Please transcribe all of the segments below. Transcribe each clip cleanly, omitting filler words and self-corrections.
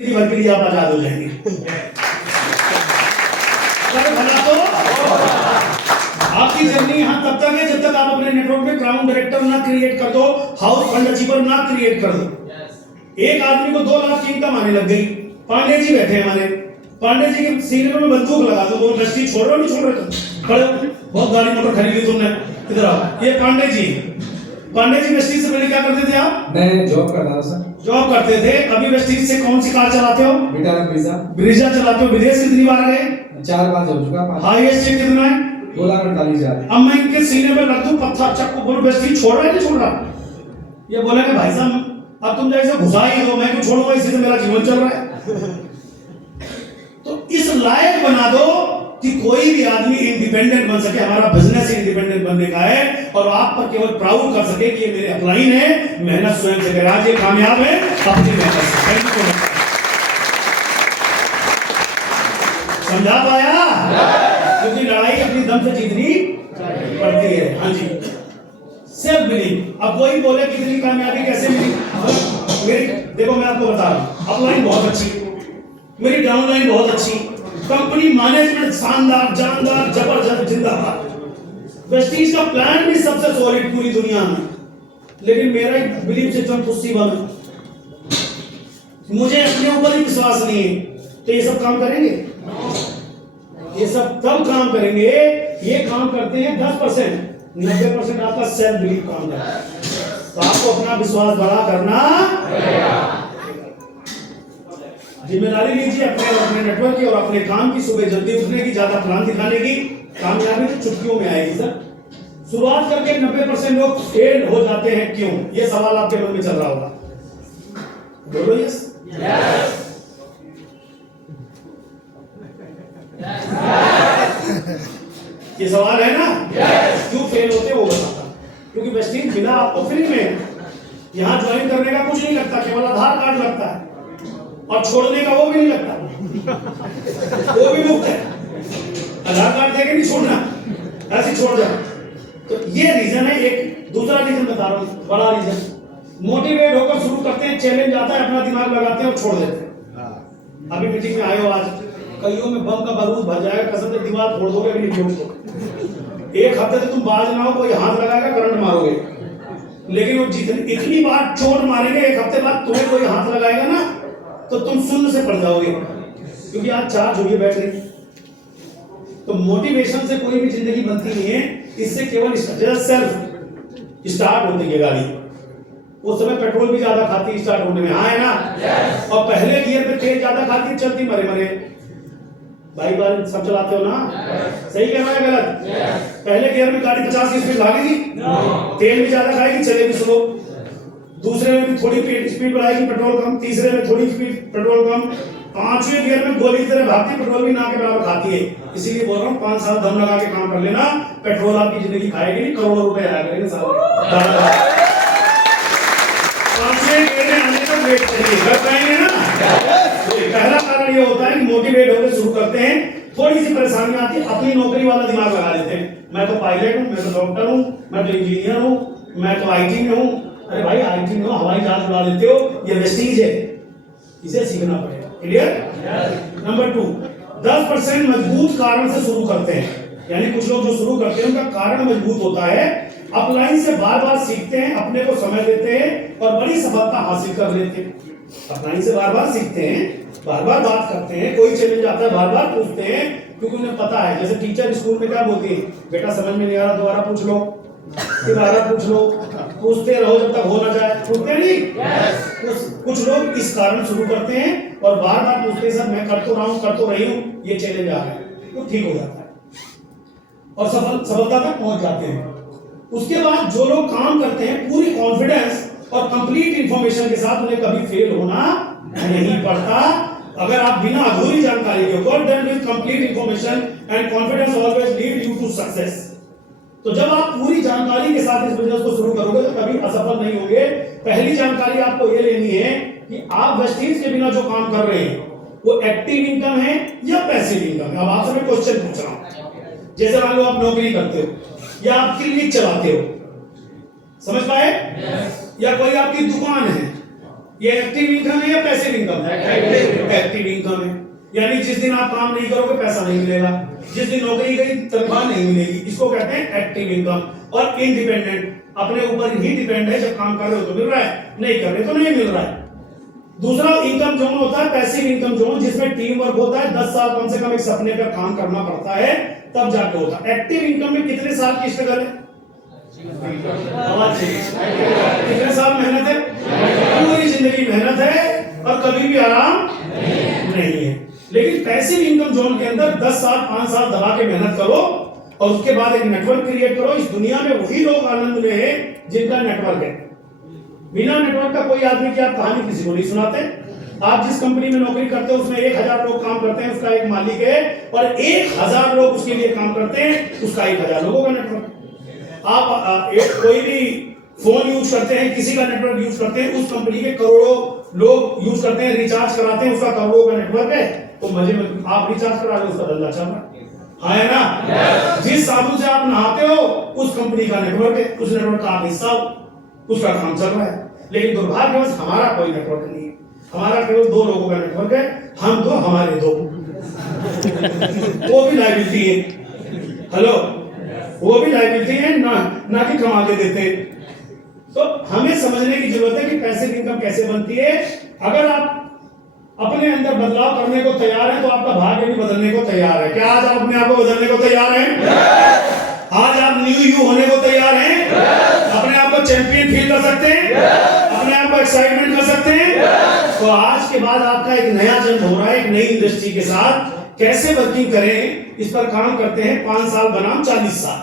भर के लिए आप आजाद हो जाएंगे। भला तो आपकी जर्नी यहाँ तब तक है जब तक आप अपने नेटवर्क में क्राउन डायरेक्टर ना क्रिएट कर दो, हाउस फंड अचीवर ना क्रिएट कर दो। एक आदमी को 2 लाख की इनकम आने लग गई। पांडे जी बैठे हमारे, पांडे जी के सीने में बंदूक लगा दो, वो इंडस्ट्री छोड़ रहे हो नहीं छोड़ रहे तुम? खड़े हो, बहुत गाड़ी मोटर खरीदी तुमने, इधर आओ। ये पांडे जी वेस्टीज से पहले क्या करते थे आप? मैं जॉब करता था सर। जॉब करते थे। अभी वेस्टीज से कौन सी कार चलाते हो? ब्रीजा चलाते हो। विदेश कितनी बार गए? 4 बार हो चुका। हाईएस्ट चेक कितना है? 2,48,000। अब मैं इनके सीने पे रख दूं पत्थर चक्कू, बोल वेस्टीज छोड़ रहा है नहीं छोड़ रहा? ये बोलेंगे भाई साहब अब तुम जैसे घुसा ही दो, मैं क्यों छोड़ूंगा, इसी से मेरा जीवन चल रहा है। तो इस लायक बना दो कि कोई भी आदमी इंडिपेंडेंट बन सके। हमारा बिजनेस इंडिपेंडेंट बनने का है और आप पर केवल प्राउड कर सके कि ये मेरे अपलाइन है, मेहनत स्वयं से करे। आज ये कामयाब है अपनी मेहनत से। समझा पाया? क्योंकि लड़ाई अपनी दम से जीतनी पड़ती है। हाँ जी, सेल्फ बिलीव। अब कोई बोले कितनी कामयाबी कैसे मिली? मेरी देखो मैं आपको बता रहा हूं, अपलाइन बहुत अच्छी, मेरी डाउनलाइन बहुत अच्छी, कंपनी मैनेजमेंट शानदार, जानदार, जबरदस्त, जिंदाबाद। वेस्टीज का प्लान भी सबसे सॉलिड पूरी दुनिया में, लेकिन मेरा बिलीफ सिस्टम पॉसिबल है। मुझे अपने ऊपर ही विश्वास नहीं है, तो ये सब काम करेंगे? ये सब तब काम करेंगे, ये काम करते हैं 10%, 90% आपका सेल्फ बिलीफ काम करता है। तो आपको अपना विश्वास बड़ा करना, जिम्मेदारी लीजिए अपने और अपने नेटवर्क की और अपने काम की। सुबह जल्दी उठने की, ज्यादा प्लान दिखाने की। कामयाबी तो चुटकियों में आएगी सर। शुरुआत करके 90% लोग फेल हो जाते हैं, क्यों? ये सवाल आपके मन में चल रहा होगा, बोलो यस। ये सवाल है ना? क्यों फेल होते वो बताता। क्योंकि वेस्टीज बिना आपको फ्री में यहाँ ज्वाइन करने का कुछ नहीं लगता, केवल आधार कार्ड लगता है और छोड़ने का वो भी नहीं लगता, वो भी मुफ्त है। आधार कार्ड देके नहीं छोड़ना, ऐसे छोड़ जाओ। तो ये रीजन है। एक दूसरा रीजन बता रहा हूँ, बड़ा रीजन। मोटिवेट होकर शुरू करते हैं, चैलेंज आता है, अपना दिमाग लगाते हैं और छोड़ देते हैं। अभी मीटिंग में आए हो आज, कईयों में बम का बारूद भर जाएगा, कसम से दीवार फोड़ दोगे अभी नहीं छोड़। एक हफ्ते से तुम बाज ना हो, कोई हाथ लगाएगा करंट मारोगे, लेकिन वो जितनी इतनी बार चोट मारेंगे, एक हफ्ते बाद तुम्हें कोई हाथ लगाएगा ना तो तुम शून्य से पड़ जाओगे, क्योंकि आज चार्ज होगी बैटरी। तो मोटिवेशन से कोई भी जिंदगी बनती नहीं है, इससे केवल सेल्फ स्टार्ट होती है गाड़ी। उस समय पेट्रोल भी ज्यादा खाती स्टार्ट होने में, हाँ है ना? और पहले गियर पे तेल ज्यादा खाती, चलती मरे मरे। भाई बार सब चलाते हो ना? सही कह रहा है गलत? पहले गियर में गाड़ी 50 की स्पीड भागेगी, तेल भी ज्यादा खाएगी, चलेगी स्लो। दूसरे में भी थोड़ी स्पीड बढ़ाएगी, पेट्रोल कम। तीसरे में थोड़ी स्पीड, पेट्रोल कम। 5वें गियर में गोली की तरह भागती, पेट्रोल भी ना के बराबर खाती है। इसीलिए बोल रहा हूँ 5 साल दम लगा के काम कर लेना, पेट्रोल आपकी जिंदगी खाएगी नहीं, करोड़ों रुपए आया करेंगे साल। 5वें गियर में आने तक वेट करिए, कर पाएंगे ना? पहला कारण ये होता है कि मोटिवेट होकर शुरू करते हैं, थोड़ी सी परेशानी आती है, अपनी नौकरी वाला दिमाग लगा लेते हैं। मैं तो पायलट हूँ, मैं तो डॉक्टर हूँ, मैं तो इंजीनियर हूँ, मैं तो IT में हूँ। अरे भाई IT में हो, हवाई जहाज उड़ा लेते हो, ये वेस्टीज है, इसे सीखना पड़ेगा। क्लियर? नंबर 2, 10% मजबूत कारण से शुरू करते हैं। यानी कुछ लोग जो शुरू करते हैं उनका कारण मजबूत होता है, अपलाइन से बार बार सीखते हैं, अपने को समय देते हैं और बड़ी सफलता हासिल कर लेते हैं। अपलाइन से बार बार सीखते हैं, बार बार बात करते हैं, कोई चैलेंज आता है बार बार पूछते हैं, क्योंकि उन्हें पता है। जैसे टीचर स्कूल में क्या बोलती है, बेटा समझ में नहीं आ रहा दोबारा पूछ लो, दोबारा पूछ लो, पूछते रहो जब तक हो ना जाए। पूछते नहीं? कुछ लोग इस कारण शुरू करते हैं और बार बार पूछते हैं, सर मैं कर तो रहा हूँ, कर तो रही हूँ, ये चैलेंज आ रहा है, तो ठीक हो जाता है और सफलता तक पहुंच जाते हैं। उसके बाद जो लोग काम करते हैं पूरी कॉन्फिडेंस और कंप्लीट इंफॉर्मेशन के साथ, उन्हें कभी फेल होना नहीं पड़ता। अगर आप बिना अधूरी जानकारी के, got done with complete information and confidence always lead you to success. तो जब आप पूरी जानकारी के साथ इस बिजनेस को शुरू करोगे तो कभी असफल नहीं होंगे। पहली जानकारी आपको ये लेनी है कि आप वेस्टीज के बिना जो काम कर रहे हैं वो एक्टिव इनकम है या पैसिव इनकम है। अब आपसे मैं क्वेश्चन पूछ रहा हूं, जैसे मान लो आप नौकरी करते हो या आप क्लिनिक चलाते हो, समझ पाए? या कोई आपकी दुकान है, ये एक्टिव इनकम है या पैसिव इनकम है? एक्टिव इनकम है, यानी जिस दिन आप काम नहीं करोगे पैसा नहीं मिलेगा, जिस दिन नौकरी गई तनख्वाह नहीं मिलेगी, इसको कहते हैं एक्टिव इनकम। और इंडिपेंडेंट, अपने ऊपर ही डिपेंड है, जब काम कर रहे हो तो मिल रहा है, नहीं कर रहे तो नहीं मिल रहा है। दूसरा इनकम जोन होता है पैसिव इनकम जोन, जिसमें टीम वर्क होता है, 10 साल कम से कम एक सपने पर काम करना पड़ता है, तब जाके होता है। एक्टिव इनकम में कितने साल की स्ट्रगल है, कितने साल मेहनत है, पूरी जिंदगी मेहनत है और कभी भी आराम नहीं है। लेकिन पैसिव इनकम जोन के अंदर 10 साल 5 साल दबा के मेहनत करो और उसके बाद एक नेटवर्क क्रिएट करो। इस दुनिया में वही लोग आनंद में है जिनका नेटवर्क है। बिना नेटवर्क का कोई आदमी की आप कहानी किसी को नहीं सुनाते। आप जिस कंपनी में नौकरी करते हो उसमें 1000 लोग काम करते हैं, उसका एक मालिक है, और 1000 लोग उसके लिए काम करते हैं, उसका 1000 लोगों का नेटवर्क। आप कोई भी फोन यूज करते हैं, किसी का नेटवर्क यूज करते हैं, उस कंपनी के करोड़ों लोग यूज करते हैं, रिचार्ज कराते हैं, उसका करोड़ों का नेटवर्क है, तो मजे में आप रिचार्ज करा रहे हो, उसका धंधा चल रहा है ना। जिस साबुन से आप नहाते हो उस कंपनी का नेटवर्क है, उस नेटवर्क का आप हिस्सा हो, उसका काम चल रहा है। लेकिन दुर्भाग्यवश हमारा कोई नेटवर्क नहीं है, हमारा केवल 2 लोगों का नेटवर्क है, हम 2 हमारे 2 वो भी लायबिलिटी है। हेलो, वो भी लायबिलिटी है, ना कि कमा के देते। तो हमें समझने की जरूरत है कि पैसिव इनकम कैसे बनती है। अगर आप अपने अंदर बदलाव करने को तैयार हैं तो आपका भाग्य भी बदलने को तैयार है। क्या आज आप अपने आप को बदलने को तैयार हैं? आज आप न्यू यू होने को तैयार हैं? अपने आप को चैंपियन फील कर सकते हैं? अपने आप को एक्साइटमेंट कर सकते हैं? तो आज के बाद आपका एक नया जन्म हो रहा है, एक नई इंडस्ट्री के साथ कैसे वर्किंग करें, इस पर काम करते हैं। 5 साल बनाम 40 साल।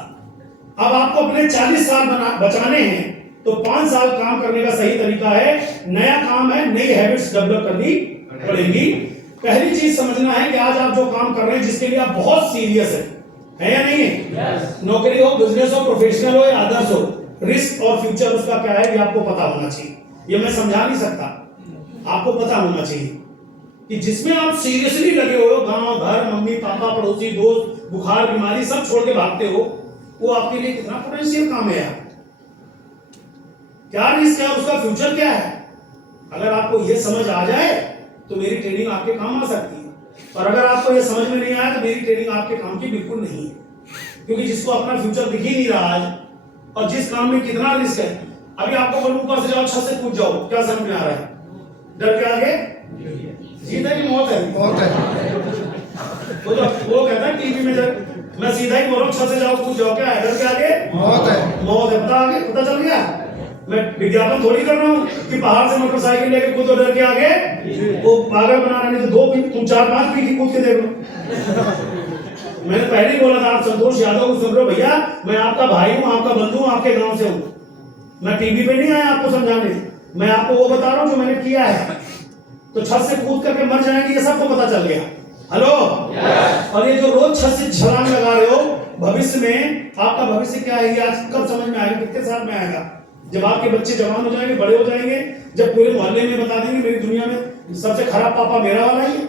अब आपको अपने 40 साल बचाने हैं तो 5 साल काम करने का सही तरीका है, नया काम है, नई हैबिट्स डेवलप करनी पड़ेगी। पहली चीज समझना है कि आज आप जो काम कर रहे हैं, जिसके लिए आप बहुत सीरियस है या नहीं है? नौकरी हो, बिजनेस हो, प्रोफेशनल हो या अदर्स हो, रिस्क और फ्यूचर उसका क्या है ये आपको पता होना चाहिए। ये मैं समझा नहीं सकता, आपको पता होना चाहिए कि जिसमें आप सीरियसली लगे हो, गांव घर मम्मी पापा पड़ोसी दोस्त बुखार बीमारी सब छोड़ के भागते हो, वो आपके लिए कितना पोटेंशियल काम है यार, क्या रिस्क है, उसका फ्यूचर क्या है। अगर आपको ये समझ आ जाए तो मेरी ट्रेनिंग आपके काम आ सकती है, और अगर आपको ये समझ में नहीं आया तो मेरी ट्रेनिंग आपके काम की बिल्कुल नहीं है। क्योंकि जिसको अपना फ्यूचर दिख ही नहीं रहा आज, और जिस काम में कितना रिस्क है, अभी आपको बोलूं ऊपर से जाओ, छत से कूद जाओ, क्या समझ में आ रहा है? डर के आगे जीत है कि मौत है? बहुत है। वो कहता है टीवी में, जब मैं सीधा ही बोल रहा हूँ, छत से जाओ कूद जाओ, क्या है? डर के आगे मौत है। मौत है। पता आगे पता चल गया। मैं विज्ञापन थोड़ी कर रहा हूँ कि पहाड़ से मोटरसाइकिल लेके कूदो डर के आगे, वो पागल बना रहे। तो 2 फीट तुम 4-5 फीट की कूद के देख लो। मैंने पहले ही बोला था, आप संतोष यादव को सुन रहे हो भैया, मैं आपका भाई हूँ, आपका बंधु हूँ, आपके गांव से हूँ। मैं टीवी पे नहीं आया आपको समझाने, मैं आपको वो बता रहा हूँ जो मैंने किया है। तो छत से कूद करके मर जाएंगे ये सबको पता चल गया। हेलो, और ये जो रोज छत से छलांग लगा रहे हो, भविष्य में आपका भविष्य क्या है ये आज कब समझ में आएगा? कितने साल में आएगा? जब आपके बच्चे जवान हो जाएंगे, बड़े हो जाएंगे, जब पूरे मोहल्ले में बता देंगे मेरी दुनिया में सबसे खराब पापा मेरा वाला ही है।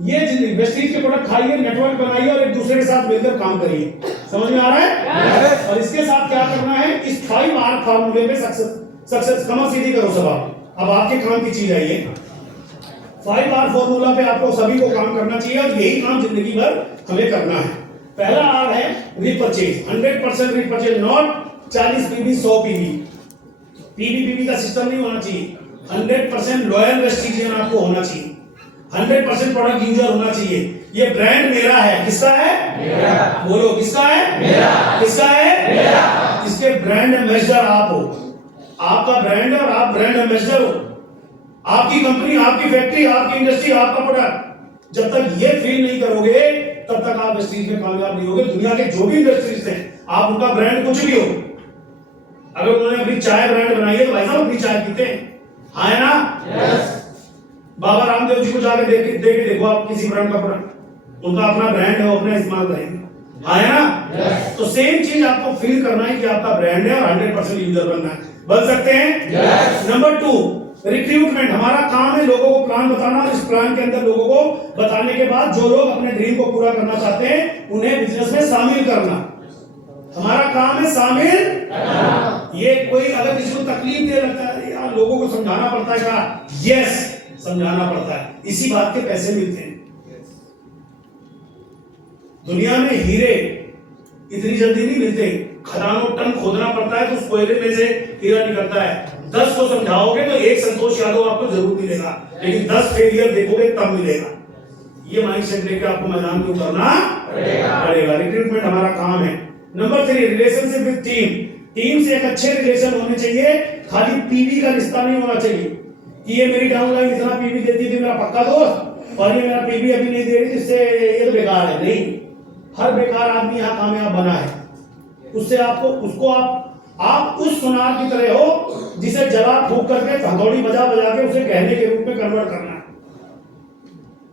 ये वेस्टीज के प्रोडक्ट खाइए, नेटवर्क बनाइए और एक दूसरे के साथ मिलकर काम करिए। समझ में आ रहा है? और इसके साथ क्या करना है, इस 5R फार्मूले पे सक्सेस कमर सीधी करो सब आप। अब आपके काम की चीज है ये 5R फार्मूला पे आपको सभी को काम करना चाहिए, और यही काम जिंदगी भर हमें करना है। पहला R है repurchase, 100% repurchase, not 40 PV 100 PV. PV का सिस्टम नहीं होना चाहिए। 100% लॉयल वेस्टिजियन आपको होना चाहिए, 100% प्रोडक्ट यूजर होना चाहिए। ये ब्रांड मेरा है, किसका है? मेरा। बोलो किसका है? मेरा। किसका है? मेरा। इसके ब्रांड एम्बेसडर आप हो, आपका ब्रांड है और आप ब्रांड एम्बेसडर हो। आपकी कंपनी, आपकी फैक्ट्री, आपकी इंडस्ट्री, आपका प्रोडक्ट, जब तक ये फील नहीं करोगे तब तक आप इस चीज में कामयाब नहीं होगे। दुनिया के जो भी इंडस्ट्रीज हैं, आप उनका ब्रांड कुछ भी हो, अगर उन्होंने अपनी चाय ब्रांड बनाई है तो भाई साहब अपनी चाय पीते हैं, हाँ है ना? यस। बाबा रामदेव जी को जाके देख के देखो आप किसी ब्रांड का प्रोडक्ट, उनका अपना ब्रांड है, वो अपना इस्तेमाल करेंगे, हाँ है ना? yes. तो सेम चीज आपको फील करना है कि आपका ब्रांड है और 100% यूजर बनना है। बन सकते हैं? yes. Number 2, recruitment. हमारा काम है लोगों को प्लान बताना, और इस प्लान के अंदर लोगों को बताने के बाद जो लोग अपने ड्रीम को पूरा करना चाहते हैं उन्हें बिजनेस में शामिल करना। हमारा काम है शामिल। ये कोई अगर किसी को तकलीफ दे लगता है, यार है, लोगों को समझाना पड़ता है क्या? यस, समझाना पड़ता है। इसी बात के पैसे मिलते हैं। दुनिया में हीरे इतनी जल्दी नहीं मिलते, खदानों टन खोदना पड़ता है तो उस कोयले में से हीरा निकलता है। 10 को समझाओगे तो एक संतोष यादव आपको जरूर मिलेगा, लेकिन 10 फेलियर देखोगे तब मिलेगा। ये माइंड सेट लेके आपको मैदान में उतरना पड़ेगा। रिक्रूटमेंट हमारा काम है। Number 3, relationship with team. Team से एक अच्छे रिलेशन होने चाहिए। खाली पीवी का रिश्ता नहीं होना चाहिए कि ये मेरी डाउनलाइन इतना पीवी देती है, मेरा पक्का दोस्त, और ये मेरा पीवी अभी नहीं दे रही, जिससे ये तो बेकार है। नहीं, हर बेकार आदमी यहाँ कामयाब बना है। उससे उसको आप उस सुनार की तरह हो जिसे जला फूक करके हथौड़ी बजा बजा के उसे गहने के रूप में कन्वर्ट करना है,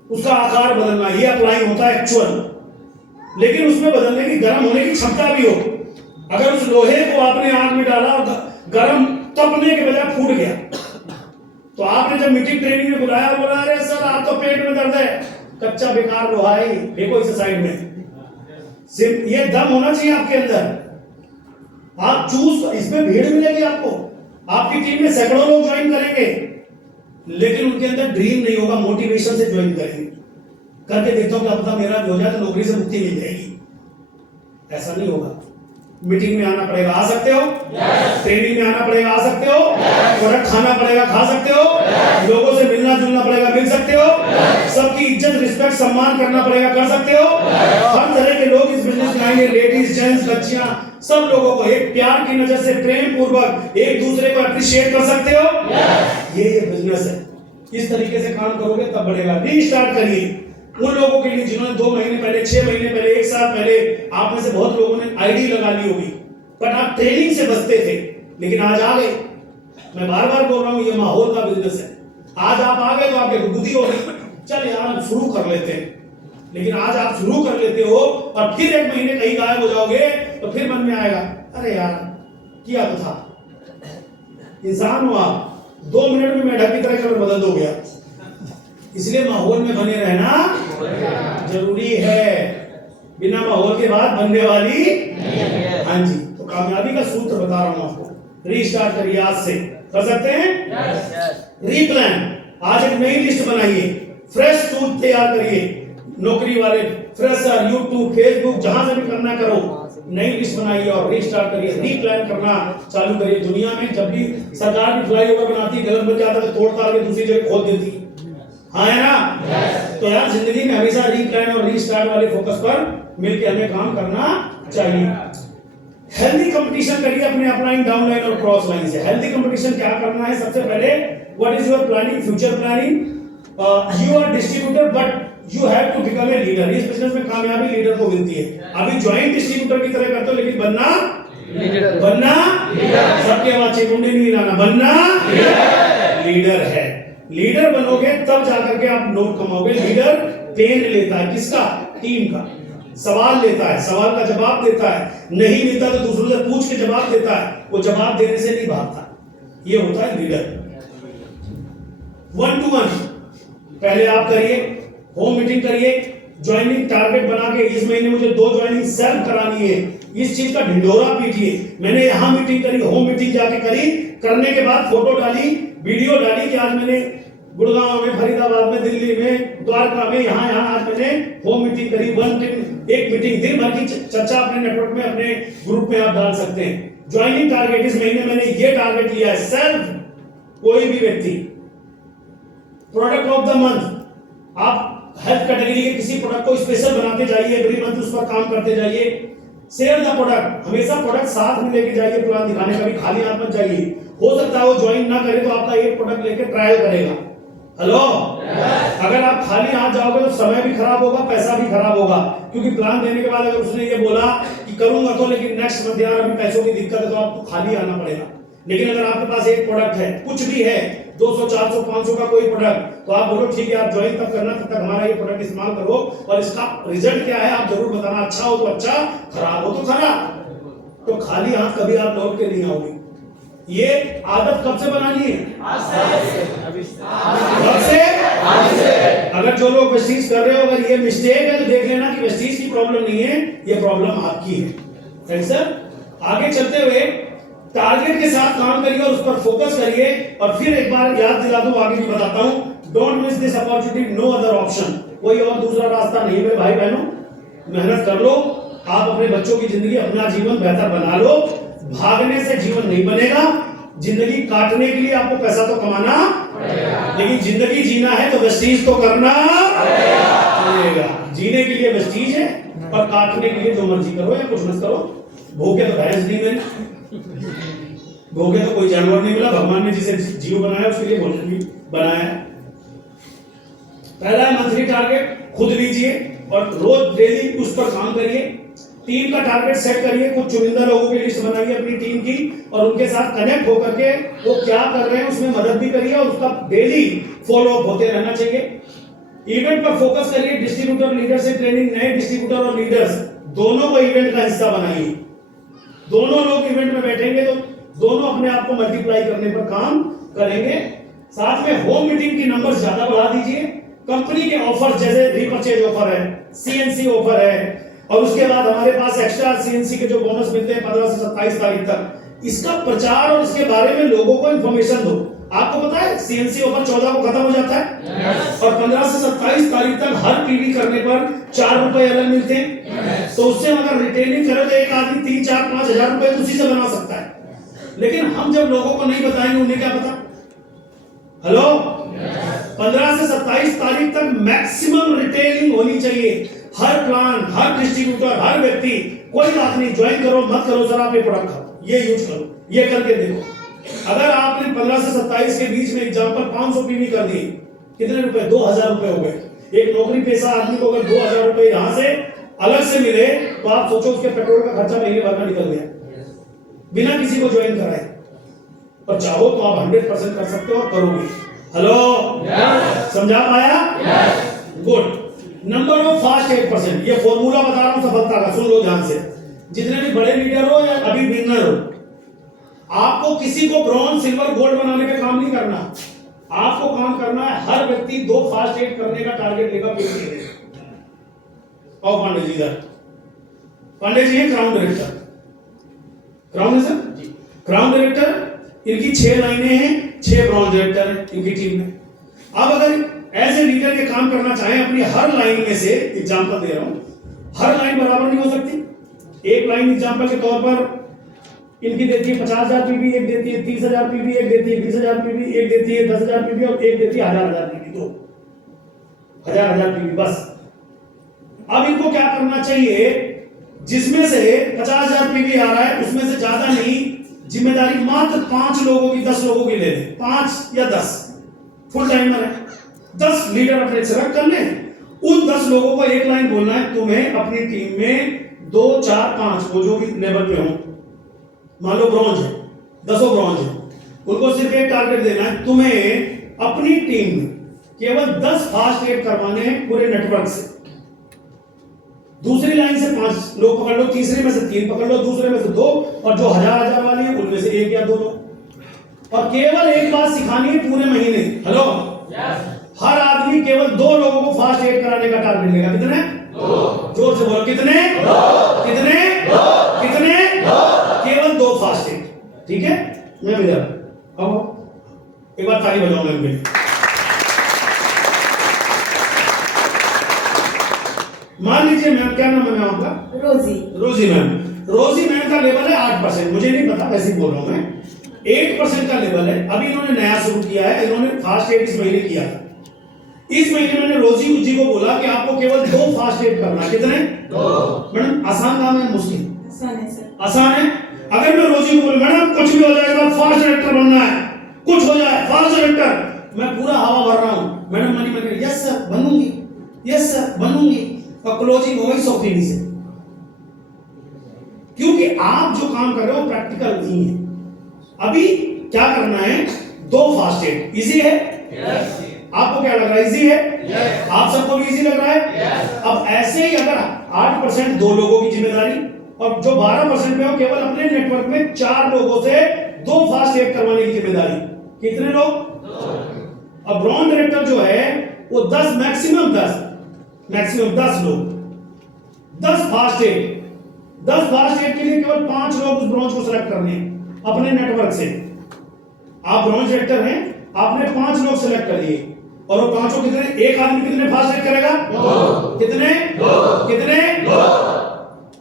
उसका आकार बदलना। ये अप्लाई होता है एक्चुअल, लेकिन उसमें बदलने की, गर्म होने की क्षमता भी हो। अगर उस लोहे को आपने आग में डाला और गर्म तपने के बजाय फूट गया, तो आपने जब मीटिंग ट्रेनिंग में बुलाया, बोला अरे सर आप तो पेट में दर्द है, कच्चा बेकार लोहा है, देखो इस साइड में। सिर्फ ये दम होना चाहिए आपके अंदर। आप चूज, इसमें भीड़ मिलेगी आपको, आपकी टीम में सैकड़ों लोग ज्वाइन करेंगे, लेकिन उनके अंदर ड्रीम नहीं होगा, मोटिवेशन से ज्वाइन करेंगे। करके देखता हूं क्या पता मेरा भी हो जाए तो नौकरी से मुक्ति मिल जाएगी। ऐसा नहीं होगा। मीटिंग में आना पड़ेगा, आ सकते हो? ट्रेनिंग में आना पड़ेगा, आ सकते हो? प्रोडक्ट खाना पड़ेगा, खा सकते हो? लोगों से मिलना जुलना पड़ेगा, मिल सकते हो? सबकी इज्जत रिस्पेक्ट सम्मान करना पड़ेगा, कर सकते हो? हर तरह के लोग इस बिजनेस में आएंगे, लेडीज जेंट्स बच्चियां, सब लोगों को एक प्यार की नजर से प्रेम पूर्वक एक दूसरे को अप्रिशिएट कर सकते हो। ये बिजनेस है। इस तरीके से काम करोगे तब बढ़ेगा। रीस्टार्ट करिए उन लोगों के लिए जिन्होंने 2 महीने पहले, 6 महीने पहले, 1 साल पहले, आप में से बहुत लोगों ने आईडी लगा ली होगी, बट आप ट्रेनिंग से बचते थे, लेकिन आज आ गए। मैं बार बार बोल रहा हूं, ये माहौल का बिजनेस है। आज आप आ गए तो आपकी बुद्धि होगी, चल यार हम शुरू कर लेते हैं। लेकिन आज आप शुरू कर लेते हो और फिर 1 महीने कहीं गायब हो जाओगे, तो फिर मन में आएगा अरे यार किया तो था। इंसान हो आप, 2 मिनट में मेढक की तरह कलर बदल दोगे आप। इसलिए माहौल में बने रहना जरूरी है। बिना माहौल के बाद बनने वाली नहीं। हाँ जी, तो कामयाबी का सूत्र बता रहा हूं आपको। रीस्टार्ट करिए, आज से कर सकते हैं। रीप्लान, आज एक नई लिस्ट बनाइए, फ्रेश टूल तैयार करिए। नौकरी वाले, फ्रेशर, यूट्यूब, फेसबुक, जहां से भी करना करो, नई लिस्ट बनाइए और रीस्टार्ट करिए। रीप्लान करना चालू करिए। दुनिया में जब भी सरकार भी फ्लाईओवर बनाती है, गलत बन जाता है तो तोड़ ताड़ के दूसरी जगह खोल देती है, हाँ है ना? तो यार जिंदगी में हमेशा रीप्लान और रीस्टार्ट वाले फोकस पर मिलकर हमें काम करना चाहिए। हेल्दी कंपटीशन करिए अपने अपलाइन, डाउनलाइन और क्रॉस लाइन से। हेल्दी कंपटीशन क्या करना है? सबसे पहले what is your planning, future planning. You are distributor but you have to become a leader. इस बिजनेस में कामयाबी लीडर को मिलती है। अभी ज्वाइंट डिस्ट्रीब्यूटर की तरह करते हो, लेकिन बनना सबके आवाज मुंडे नहीं लाना, बनना लीडर है। लीडर बनोगे तब जाकर के आप नोट कमाओगे। लीडर पेन लेता है, किसका? टीम का। सवाल लेता है, सवाल का जवाब देता है, नहीं मिलता तो दूसरों से पूछ के जवाब देता है, वो जवाब देने से नहीं भागता। ये होता है लीडर। 1 to 1 पहले आप करिए, होम मीटिंग करिए, ज्वाइनिंग टारगेट बना के इस महीने मुझे 2 ज्वाइनिंग सेल्फ करानी है, इस चीज का ढिंडोरा पीटिए। मैंने यहाँ मीटिंग करी, होम मीटिंग जाके करी, करने के बाद फोटो डाली, वीडियो डाली कि आज मैंने गुड़गांव में, फरीदाबाद में, दिल्ली में, द्वारका में, यहाँ आज मैंने होम मीटिंग करी। एक मीटिंग, दिन भर की चर्चा अपने नेटवर्क में, अपने ग्रुप में आप डाल सकते हैं। ज्वाइनिंग टारगेट, इस महीने मैंने ये टारगेट लिया है। सेल्फ, कोई भी व्यक्ति। प्रोडक्ट ऑफ द मंथ, आप हेल्थ कैटेगरी के किसी प्रोडक्ट को स्पेशल बनाते जाइए, एवरी मंथ उस पर काम करते जाइए। शेयर द प्रोडक्ट, हमेशा प्रोडक्ट साथ में लेके जाइए, प्लान दिखाने का भी खाली हाथ मत जाइए। हो सकता है वो ज्वाइन ना करे तो आपका एक प्रोडक्ट लेके ट्रायल करेगा। हेलो, अगर आप खाली हाथ जाओगे तो समय भी खराब होगा, पैसा भी खराब होगा, क्योंकि प्लान देने के बाद अगर उसने ये बोला कि करूंगा तो, लेकिन नेक्स्ट मंथ यार अभी पैसों की दिक्कत है, तो आपको खाली आना पड़ेगा। लेकिन अगर आपके पास एक प्रोडक्ट है, कुछ भी है, 200, 400, 500 का कोई प्रोडक्ट, तो आप बोलो ठीक है आप ज्वाइन तब करना, तब तक हमारा ये प्रोडक्ट इस्तेमाल करो, और इसका रिजल्ट क्या है आप जरूर बताना। अच्छा हो तो अच्छा, खराब हो तो खराब। तो खाली हाथ कभी आप लौट के नहीं आओगे। ये आदत कब से बनानी है? कब से? अगर जो लोग वेस्टीज कर रहे हो, अगर ये मिस्टेक है तो देख लेना कि वेस्टीज की प्रॉब्लम नहीं है, ये प्रॉब्लम आपकी है। सर आगे चलते हुए टारगेट के साथ काम करिए और उस पर फोकस करिए। और फिर एक बार याद दिला दूं, आगे भी बताता हूं, don't miss this opportunity, no other option, कोई और दूसरा रास्ता नहीं मेरे भाई बहनों। मेहनत कर लो, आप अपने बच्चों की जिंदगी, अपना जीवन बेहतर बना लो। भागने से जीवन नहीं बनेगा, जिंदगी काटने के लिए आपको पैसा तो कमाना पड़ेगा, लेकिन जिंदगी जीना है तो वेस्टीज तो करना पड़ेगा। जीने के लिए वेस्टीज है और काटने के लिए जो मर्जी करो या कुछ मत करो। भूखे तो भैंस नहीं मिली, भूखे तो कोई जानवर नहीं मिला, भगवान ने जिसे जीव बनाया उसके लिए भोजन भी बनाया। पहला है मंथली टारगेट, खुद लीजिए और रोज डेली उस पर काम करिए। टीम का टारगेट सेट करिए, कुछ चुनिंदा लोगों की लिस्ट बनाइए अपनी टीम की और उनके साथ कनेक्ट होकर के वो क्या कर रहे हैं उसमें मदद भी करिए और उसका डेली फॉलो अप होते रहना चाहिए। इवेंट पर फोकस करिए, डिस्ट्रीब्यूटर लीडरशिप ट्रेनिंग, नए डिस्ट्रीब्यूटर और लीडर्स दोनों को इवेंट का हिस्सा बनाइए। दोनों लोग इवेंट में बैठेंगे तो दोनों अपने आप को मल्टीप्लाई करने पर काम करेंगे। साथ में होम मीटिंग की नंबर ज्यादा बढ़ा दीजिए। कंपनी के ऑफर जैसे रीपरचेज ऑफर है, सीएनसी ऑफर है और उसके बाद हमारे पास एक्स्ट्रा सीएनसी के जो बोनस मिलते हैं 15 से 27 तारीख तक, इसका प्रचार और इसके बारे में लोगों को इंफॉर्मेशन दो। आपको पता है सीएनसी ऑफर 14 को खत्म हो जाता है और 15 से 27 तारीख तक हर पीवी करने पर 4 रुपए अलग मिलते हैं। तो उससे अगर रिटेलिंग करो तो एक आदमी 3, 4, 5 हजार रुपए उसी से बना सकता है। लेकिन हम जब लोगों को नहीं बताएंगे उन्हें क्या पता। हेलो, 15 से 27 तारीख तक मैक्सिमम रिटेलिंग होनी चाहिए। हर प्लान, हर डिस्ट्रीब्यूटर, हर व्यक्ति, कोई बात नहीं, ज्वाइन करो मत करो, जरा आप ये प्रोडक्ट खाओ, ये यूज करो, ये करके देखो। अगर आपने 15 से 27 के बीच में एग्जांपल 500 पीवी कर दिए, कितने रुपए? 2000 रुपए हो गए। एक नौकरी पेशा आदमी को अगर 2000 रुपए यहां से अलग से मिले तो आप सोचो उसके पेट्रोल का खर्चा महीने भर में निकल गया बिना किसी को ज्वाइन कराए। और चाहो तो आप 100% कर सकते हो और करोगे। हेलो, समझा पाया? गुड। नंबर ऑफ फास्ट 8%, ये फॉर्मूला बता रहा हूं सफलता का, सुन लो ध्यान से। जितने भी बड़े लीडर हो या अभी बिगिनर हो, आपको किसी को ब्रॉन्ज, सिल्वर, गोल्ड बनाने का काम नहीं करना। आपको काम करना है हर व्यक्ति 2 फास्ट 8 करने का टारगेट लेकर पेश। आओ पांडे जी इधर। पांडे जी है क्राउन डायरेक्टर। क्राउन है सर जी, क्राउन डायरेक्टर। इनकी 6 लाइनें हैं, 6 ब्रॉन्ज डायरेक्टर हैं इनकी टीम में। अब अगर एज ए लीडर ये काम करना चाहें, अपनी हर लाइन में से एग्जांपल दे रहा हूं, हर लाइन बराबर नहीं हो सकती। एक लाइन एग्जांपल के तौर पर इनकी देती है 50,000 पीवी, एक देती है 30,000 पीवी, एक देती है 20,000 पीवी, एक देती है 10,000 पीवी और एक देती है 1,000 पीवी। तो 1,000 पीवी बस। अब इनको क्या करना चाहिए, जिसमें से 50,000 पीवी आ रहा है उसमें से ज्यादा नहीं, जिम्मेदारी मात्र 5 लोगों की, 10 लोगों की ले लें, 5 या 10 फुल टाइमर है, 10 लीडर अपने सेलेक्ट कर लें। उन 10 लोगों को एक लाइन बोलना है, तुम्हें अपनी टीम में 2, 4, 5 वो जो भी लेवल पे हो, मान लो ब्रॉन्ज है, 10 ब्रॉन्ज है, उनको सिर्फ एक टारगेट देना है, तुम्हें अपनी टीम में केवल 10 फास्ट एड करवाने हैं पूरे नेटवर्क से। दूसरी लाइन से 5 लोग पकड़ लो, तीसरे में से 3 पकड़ लो, दूसरे में से 2 और जो 1000 वाली है उनमें से 1 या 2 लोग। और केवल एक बात सिखानी है पूरे महीने। हेलो, हर आदमी केवल 2 लोगों को फास्ट एड कराने का टारगेट लेगा। कितने? 2। जोर से बोलो, कितने? 2। कितने? 2। कितने? 2। केवल 2 फास्ट एड। ठीक है, मैं भी अब एक बार ताली बजाओ मेरे लिए। मान लीजिए मैम, क्या नाम है मैम आपका? रोजी। रोजी मैम। रोजी मैम का लेवल है 8%, मुझे नहीं पता, वैसे ही बोल रहा हूं मैं। 8% का लेवल है, अभी इन्होंने नया शुरू किया है, इन्होंने फास्ट एड इस महीने किया था। इस महीने मैंने रोजी जी को बोला कि आपको केवल 2 फास्ट एड करना है। कितने? 2। मैडम आसान काम है मुश्किल? आसान है सर। आसान है। अगर मैं रोजी को बोलूं मैडम कुछ भी हो जाएगा, फास्ट डायरेक्टर बनना है, कुछ हो जाए फास्ट डायरेक्टर, मैं पूरा हवा भर रहा हूं, मैडम मनी मैंने यस सर बनूंगी, यस सर बनूंगी, और क्लोजिंग हो गई 100 पीवी से। क्योंकि आप जो काम कर रहे हो प्रैक्टिकल नहीं है। अभी क्या करना है, 2 फास्ट एड। इजी है? yes. आपको क्या लग रहा है, इजी है? yes. आप सबको भी इजी लग रहा है? yes. अब ऐसे ही अगर 8% 2 लोगों की जिम्मेदारी और जो 12% में हो केवल अपने नेटवर्क में 4 लोगों से 2 फास्ट एड करवाने की जिम्मेदारी। कितने लोग? 2। अब ब्रॉन्ज डायरेक्टर जो है वो 10 मैक्सिमम 10 लोग, 10 फास्ट एड। 10 फास्ट एड के लिए केवल 5 लोग उस ब्रॉन्ज को सेलेक्ट करने हैं अपने नेटवर्क से। आप ब्रॉन्ज एक्टर हैं, आपने 5 लोग सेलेक्ट कर लिए और वो पांचों कितने, एक आदमी कितने फास्ट रेट करेगा? 2। कितने? 2। कितने? 2।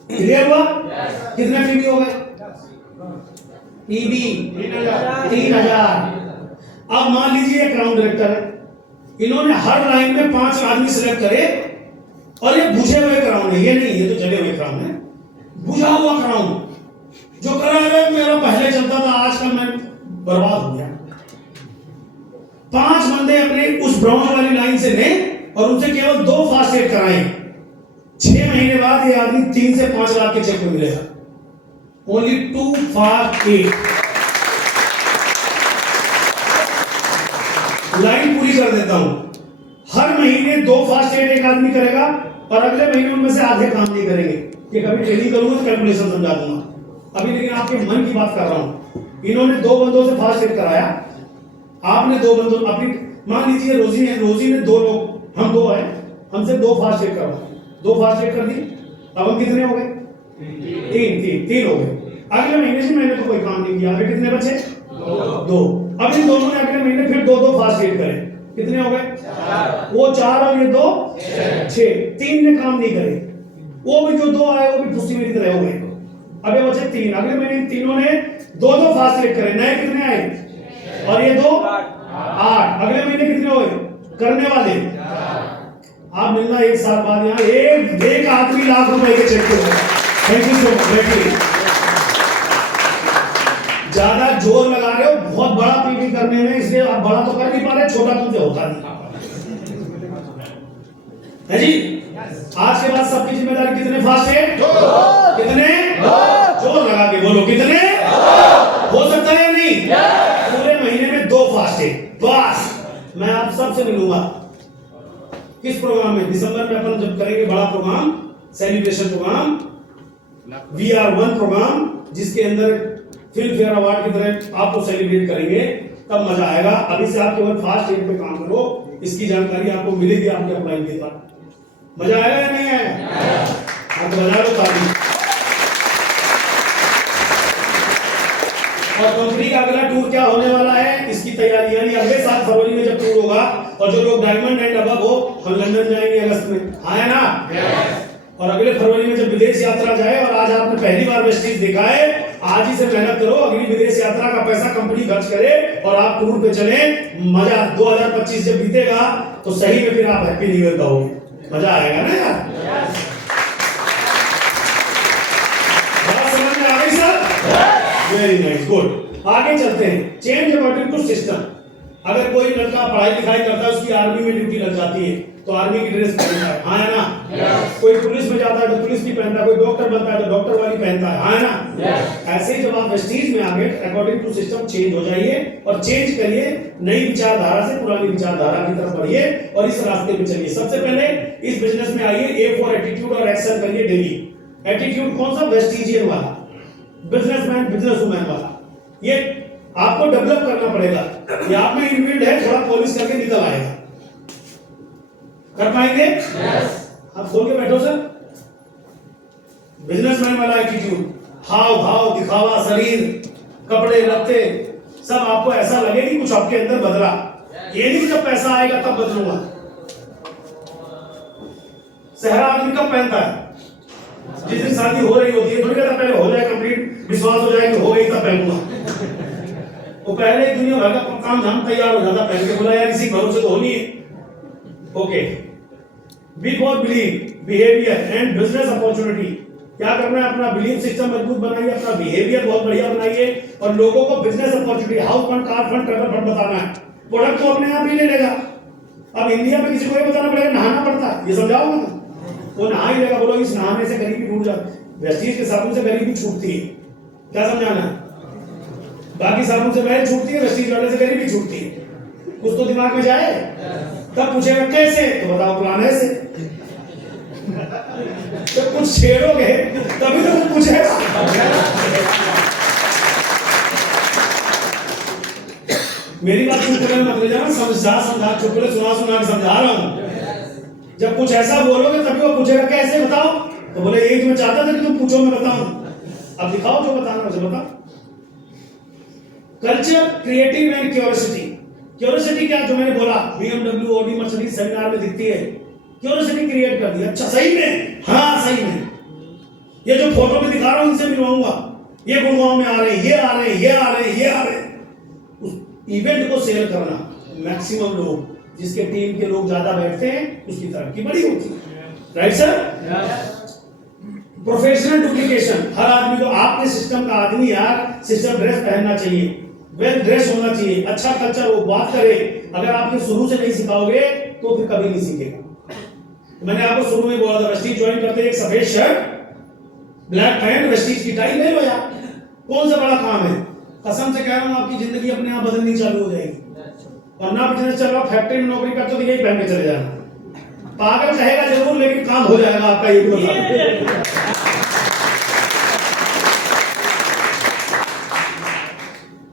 क्लियर हुआ? कितने पीबी हो गए? पीबी 3000। अब मान लीजिए एक क्राउन डायरेक्टर है, इन्होंने हर लाइन में 5 आदमी सिलेक्ट करे और ये बुझे हुए क्राउन है, ये नहीं, ये तो जले हुए क्राउन है, बुझा हुआ क्राउन जो करा है मेरा पहले चलता था, आजकल मैं बर्बाद हो गया। 5 बंदे अपने उस ब्रॉन्ज वाली लाइन से लें और उनसे केवल 2 फास्ट रेट कराएं। 6 महीने बाद ये आदमी 3 से 5 लाख के चेक में मिलेगा। Only 2 fast rate. लाइन पूरी कर देता हूं। हर महीने 2 फास्ट रेट एक आदमी करेगा और अगले महीने उनमें से आधे काम नहीं करेंगे। कि कभी ट्रेनिंग करूंगा तो कैलकुलेशन समझा दूंगा। अभी लेकिन आपके मन की बात कर रहा हूं। इन्होंने 2 बंदों से फास्ट रेट कराया, आपने 2 बंदों, अपनी मान लीजिए रोजी है, रोजी ने 2 लोग, हम 2 हैं, हमसे 2 फास्ट रेट करवा, 2 फास्ट रेट कर दी। अब हम कितने हो गए? 3 हो गए। अगले महीने से मैंने तो कोई काम नहीं किया, अभी कितने बचे? 2। अब इन दोनों ने अगले महीने फिर 2 फास्ट रेट करे, कितने हो गए? 4। वो 4 और ये 2 6। 3 ने काम नहीं करे, वो भी जो 2 आए वो भी पुष्टि मेरी तरह हो गए। अब ये बचे 3। अगले महीने तीनों ने 2 फास्ट रेट करे, नए कितने आए? और ये 2 8। अगले महीने कितने हुए करने वाले? आप मिलना 1 साल बाद यहाँ, एक आदमी लाख रुपए के चेक पे। Thank you so much. ज्यादा जोर लगा रहे हो बहुत बड़ा पीटी करने में, इसलिए आप बड़ा तो कर नहीं पा रहे, छोटा तुमसे होता नहीं है जी। आज के बाद सबकी जिम्मेदारी, कितने फास्ट है? कितने? जोर लगा के बोलो, कितने? हो सकता है या नहीं? पूरे महीने में 2 फास्ट है बस। मैं आप सबसे मिलूंगा किस प्रोग्राम में? दिसंबर में अपन जब करेंगे बड़ा programme, celebration programme, VR1 programme, जिसके अंदर फिल्म फेयर अवार्ड की तरह आपको सेलिब्रेट करेंगे, तब मजा आएगा। अभी से आप केवल फास्ट रेट पे काम करो, इसकी जानकारी आपको मिलेगी आपके अप्लाई के बाद। मजा आएगा या नहीं आएगा? आप तो बजा लो ताली। और कंपनी का अगला टूर क्या होने वाला है, इसकी तैयारी, यानी अगले साल फरवरी में जब टूर होगा, और जो लोग डायमंड एंड अबव हो, हम लंदन जाएंगे अगस्त में, आया ना? और अगले फरवरी में जब विदेश यात्रा जाए, और आज आपने पहली बार वेस्टिज देखा है, आज ही से मेहनत करो, अगली विदेश यात्रा का पैसा कंपनी खर्च करे और आप टूर पे चले। मजा 2025 जब बीतेगा तो सही में फिर आप हैप्पी न्यू ईयर कहोगे, मजा आएगा ना यार। बात समझ में आ गई सर? Very nice, good. आगे चलते हैं। Change according to system. अगर कोई लड़का पढ़ाई लिखाई करता है, उसकी आर्मी में ड्यूटी लग जाती है, तो आर्मी की ड्रेस पहनता है, हाँ है ना? कोई पुलिस में जाता है तो पुलिस की पहनता है, कोई डॉक्टर बनता है तो डॉक्टर वाली पहनता है, हाँ है ना? ऐसे ही जब आप वेस्टीज में आ गए, अकॉर्डिंग टू सिस्टम चेंज हो जाइए और चेंज करिए, नई विचारधारा से पुरानी विचारधारा की तरफ बढ़िए और इस रास्ते पे चलिए। सबसे पहले इस बिजनेस में आइए, A फॉर एटीट्यूड और एक्शन करिए डेली। एटीट्यूड कौन सा? वेस्टीजियन वाला, बिजनेसमैन, बिजनेसवुमैन वाला। ये आपको डेवलप करना पड़ेगा, ये आप में इनबिल्ट है, थोड़ा पॉलिश करके निकल आएगा। कर पाएंगे? आप खोल के बैठो सर। बिजनेसमैन वाला एटीट्यूड, हाव भाव, दिखावा, शरीर, कपड़े, लत्ते, सब आपको ऐसा लगे कि कुछ आपके अंदर बदला। ये नहीं कि जब पैसा आएगा तब बदलूंगा। सहरा आदमी कब पहनता है? जिस दिन शादी हो रही होती है, थोड़ी कहता पहले हो जाए कंप्लीट, विश्वास हो जाए कि हो गई तब पहनूंगा। वो पहले दुनिया भर का काम धाम तैयार हो जाता, पहन के बोला यार इसी भरोसे तो होनी है। Okay, B for believe, behaviour and business opportunity. क्या करना है? अपना बिलीफ सिस्टम मजबूत बनाइए, अपना बिहेवियर बहुत बढ़िया बनाइए और लोगों को business opportunity, house fund, car fund, travel fund बताना है। प्रोडक्ट तो अपने आप ही ले लेगा। अब इंडिया में किसी को ये बताना पड़ेगा नहाना पड़ता है, ये समझाओगे तो वो नहा ही लेगा। बोलो इस नहाने से गरीबी टूट जाती, वेस्टीज के साबुन से गरीबी छूटती है, क्या समझाना है? बाकी साबुन से मैल छूटती है, वेस्टीज वाले से गरीबी छूटती है। कुछ तो दिमाग में जाए। तब पूछेगा कैसे, तो बताओ पुराने से। तो कुछ छेड़ोगे तभी तो कुछ पूछेगा। मेरी बात चुप करने मत ले जाना, समझा चुप करे, सुना के समझा रहा हूं। जब कुछ ऐसा बोलोगे तभी वो पूछेगा कैसे बताओ, तो बोले यही तो मैं चाहता था कि तुम पूछो मैं बताऊं। अब दिखाओ जो बताना, मुझे बताओ। Culture, creative and curiosity. Curiosity क्या, जो मैंने बोला BMW, ऑडी, मर्सिडीज सेमिनार में दिखती है, क्यूरियोसिटी क्रिएट कर दी। अच्छा सही में, हाँ सही में, ये जो फोटो में दिखा रहा हूं इनसे मिलवाऊंगा, ये गुड़गांव में आ रहे हैं, ये आ रहे हैं, ये आ रहे हैं, ये आ रहे हैं। उस इवेंट को सेल करना, मैक्सिमम लोग, जिसके टीम के लोग ज्यादा बैठते हैं उसकी तरक्की बड़ी होती है। Right sir? प्रोफेशनल डुप्लीकेशन, हर आदमी को आपके सिस्टम का आदमी यार सिस्टम ड्रेस पहनना चाहिए, वेल ड्रेस होना चाहिए, अच्छा कल्चर वो बात करे। अगर आप ये शुरू से नहीं सिखाओगे तो फिर कभी नहीं सीखेगा। मैंने आपको शुरू में बोला था, वेस्टीज ज्वाइन करते एक सफेद शर्ट, ब्लैक पैंट, वेस्टीज की टाई ले लो यार, कौन सा बड़ा काम है। कसम से कह रहा हूं आपकी जिंदगी अपने आप बदलनी चालू हो जाएगी। वरना बिजनेस चल रहा, फैक्ट्री में नौकरी करते हो तो यही पहन के चले जाना। पागल कहेगा जरूर लेकिन काम हो जाएगा आपका, ये भी बता।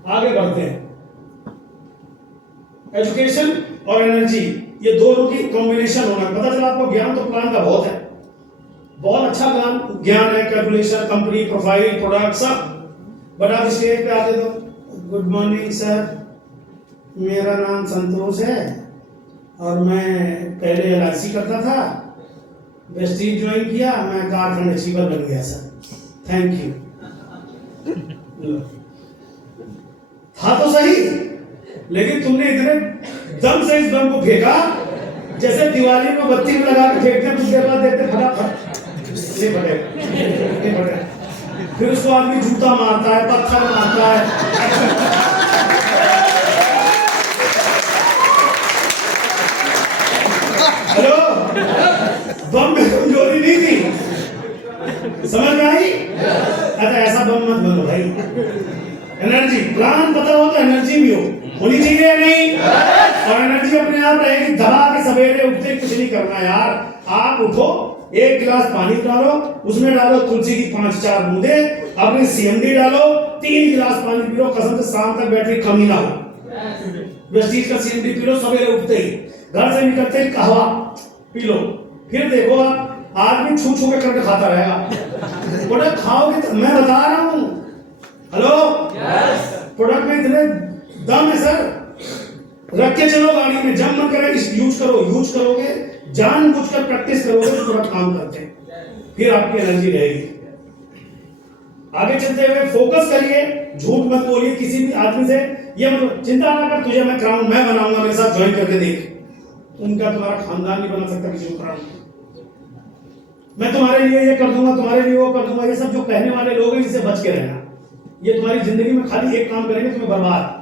आगे बढ़ते हैं। एजुकेशन और एनर्जी, ये दोनों की कॉम्बिनेशन होना। पता चला आपको ज्ञान तो प्लान का बहुत है, बहुत अच्छा ज्ञान है, कैलकुलेशन, कंपनी, प्रोफाइल, प्रोडक्ट सब। बट आप स्टेज पे आते तो गुड मॉर्निंग सर, मेरा नाम संतोष है और मैं पहले LIC करता था, वेस्टीज ज्वाइन किया, मैं कारखंड अचीवर बन गया सर, थैंक यू। था तो सही, लेकिन तुमने इतने दम से इस बम को फेंका जैसे दिवाली में बत्ती में लगा के फेंकते हैं, कुछ देर बाद देखते फटाफट ये फटे। फिर उसको आदमी जूता मारता है, पत्थर मारता है। हेलो, बम में कमजोरी नहीं थी, समझ में आई? अच्छा ऐसा बम मत बनो भाई। एनर्जी, प्लान पता हो तो एनर्जी भी होनी चाहिए या नहीं? और एनर्जी अपने आप रहेगी। दबा के सवेरे उठते कुछ नहीं करना यार, आप उठो, एक गिलास पानी डालो, उसमें डालो तुलसी की 5-4 बूंदे, अपनी CMD डालो, 3 गिलास पानी पी लो, कसम से शाम तक बैटरी कम ही ना हो। वेस्टीज का CMD पी लो, सवेरे उठते ही, घर से निकलते ही कहवा पी लो, फिर देखो आप आदमी छू छू के करके खाता रहेगा। प्रोडक्ट खाओगे तो मैं बता रहा हूं, हेलो प्रोडक्ट में इतने दम है सर, रख के चलो गाड़ी में, जब मन करे यूज करोगे, जानबूझकर प्रैक्टिस करोगे तो प्रोडक्ट काम करते हैं, फिर आपकी एनर्जी रहेगी। आगे चलते हुए फोकस करिए, झूठ मत बोलिए किसी भी आदमी से, ये मतलब चिंता ना कर तुझे मैं क्राउन मैं बनाऊंगा, मेरे साथ ज्वाइन करके देख। उनका तुम्हारा खानदान नहीं बना सकता किसी को क्राउन। मैं तुम्हारे लिए ये कर दूंगा, तुम्हारे लिए वो कर दूंगा, ये सब जो कहने वाले लोग हैं इनसे बच के रहना। ये तुम्हारी जिंदगी में खाली एक काम करेंगे, तुम्हें बर्बाद।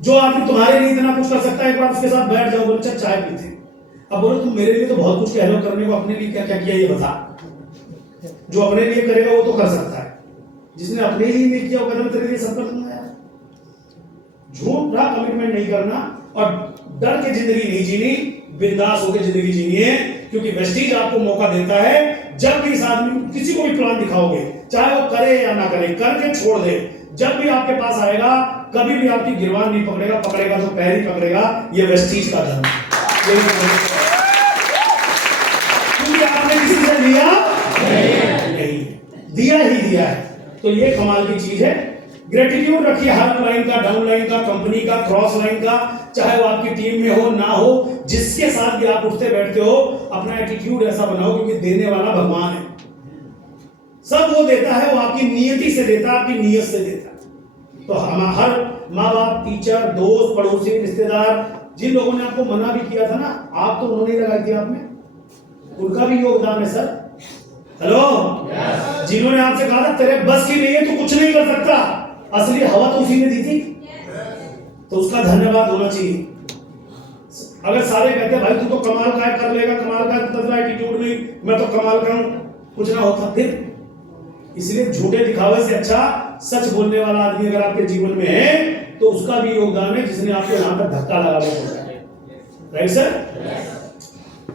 जो आदमी तुम्हारे लिए इतना कुछ कर सकता है, एक बार उसके साथ बैठ जाओ, बोलो चाय पीते। अब बोलो तुम मेरे लिए तो बहुत कुछ कह रहे हो, करने को अपने लिए क्या क्या किया ये बता। जो अपने लिए करेगा वो तो कर सकता है, जिसने अपने लिए नहीं किया वो कदम तेरे लिए सब कर दूंगा यार। झूठा कमिटमेंट नहीं करना और डर के जिंदगी नहीं जीनी, बिंदास होकर जिंदगी जीनी है। क्योंकि वेस्टीज आपको मौका देता है, जब भी इस आदमी किसी को भी प्लान दिखाओगे, चाहे वो करे या ना करे, करके छोड़ दे, जब भी आपके पास आएगा कभी भी आपकी गिरवान नहीं पकड़ेगा, पकड़ेगा तो पैर ही पकड़ेगा। ये वेस्टीज का धर्म क्योंकि आपने किसी से लिया नहीं, दिया ही दिया है। तो ये कमाल की चीज है। ग्रेटिट्यूड रखिए, हर लाइन का, डाउन लाइन का, कंपनी का, क्रॉस लाइन का, चाहे वो आपकी टीम में हो ना हो, जिसके साथ भी आप उठते बैठते हो, अपना एटीट्यूड ऐसा बनाओ क्योंकि देने वाला भगवान है। सब वो देता है, वो आपकी नियति से देता है, आपकी नीयत से देता है। तो हम हर माँ बाप, टीचर, दोस्त, पड़ोसी, रिश्तेदार, जिन लोगों ने आपको मना भी किया था ना, आप तो उन्होंने लगाई थी आप में, उनका भी योगदान है सर। हेलो, जिन्होंने आपसे कहा था तेरे बस की नहीं है, तू कुछ नहीं कर सकता, असली हवा तो उसी ने दी थी, तो उसका धन्यवाद होना चाहिए। अगर सारे कहते भाई तू तो कमाल का कर लेगा, कमाल का तेरा एटीट्यूड नहीं, मैं तो कमाल का हूं, कुछ ना होता फिर। इसलिए झूठे दिखावे से अच्छा सच बोलने वाला आदमी अगर आपके जीवन में है तो उसका भी योगदान है, जिसने आपको यहां तक धक्का लगाया। Right sir?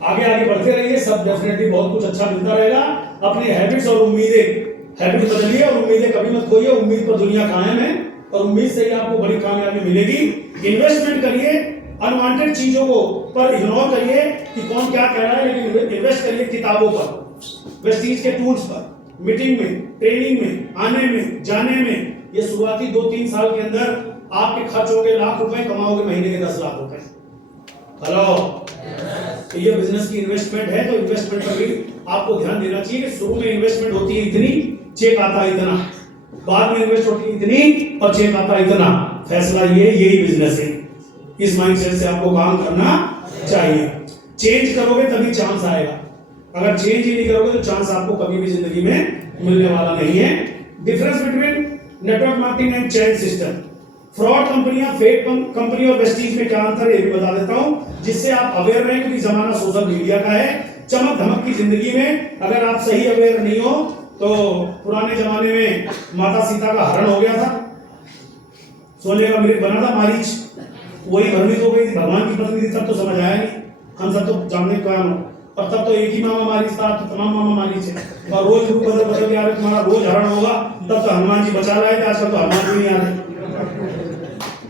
आगे आगे बढ़ते रहिए, सब डेफिनेटली बहुत कुछ अच्छा मिलता रहेगा। अपनी हैबिट्स और उम्मीदें, हैबिट बदलिए और उम्मीदें कभी मत खोइए। उम्मीद पर दुनिया कायम है और उम्मीद से ही आपको बड़ी कामयाबी मिलेगी। इन्वेस्टमेंट करिए, अनवांटेड चीजों को पर इग्नोर करिए कि कौन क्या कह रहा है, लेकिन इन्वेस्ट करिए किताबों पर, वेस्टीज के टूल्स पर, मीटिंग में, ट्रेनिंग में, आने में, जाने में। ये शुरुआती 2-3 साल के अंदर आपके खर्च होंगे लाख रुपए, कमाओगे महीने के 10 लाख रुपए। हेलो, तो ये बिजनेस की इन्वेस्टमेंट है, तो इन्वेस्टमेंट पर भी आपको ध्यान देना चाहिए कि शुरू में इन्वेस्टमेंट होती है इतनी, चेक आता है इतना, बाद में इन्वेस्ट होती है इतनी और चेक आता है इतना। फैसला ये, यही बिजनेस है। इस माइंडसेट से आपको काम करना चाहिए। चेंज करोगे तभी चांस आएगा, अगर चेंज ही नहीं करोगे तो चांस आपको कभी भी जिंदगी में मिलने वाला नहीं है। Difference between network marketing and chain system. Fraud कंपनियां, फेक कंपनी और वेस्टीज में क्या अंतर है ये भी बता देता हूं, जिससे आप अवेयर रहें, क्योंकि जमाना सोशल मीडिया का है। चमक धमक की जिंदगी में अगर आप सही अवेयर नहीं हो तो पुराने जमाने में माता सीता का हरण हो गया था, सोने का मृग बना था मारीच, वही भ्रमित हो गई थी, भगवान की पत्नी थी, तब तो समझ आया नहीं, हम सब तो जानने का, और तब तो एक ही मामा मारीच था, तो तमाम मामा मारीच है, और रोज रूप बदल बदल के आ रहे, तुम्हारा रोज हरण होगा, तब तो हनुमान जी बचा रहे थे, आजकल तो हनुमान जी नहीं आ रहे।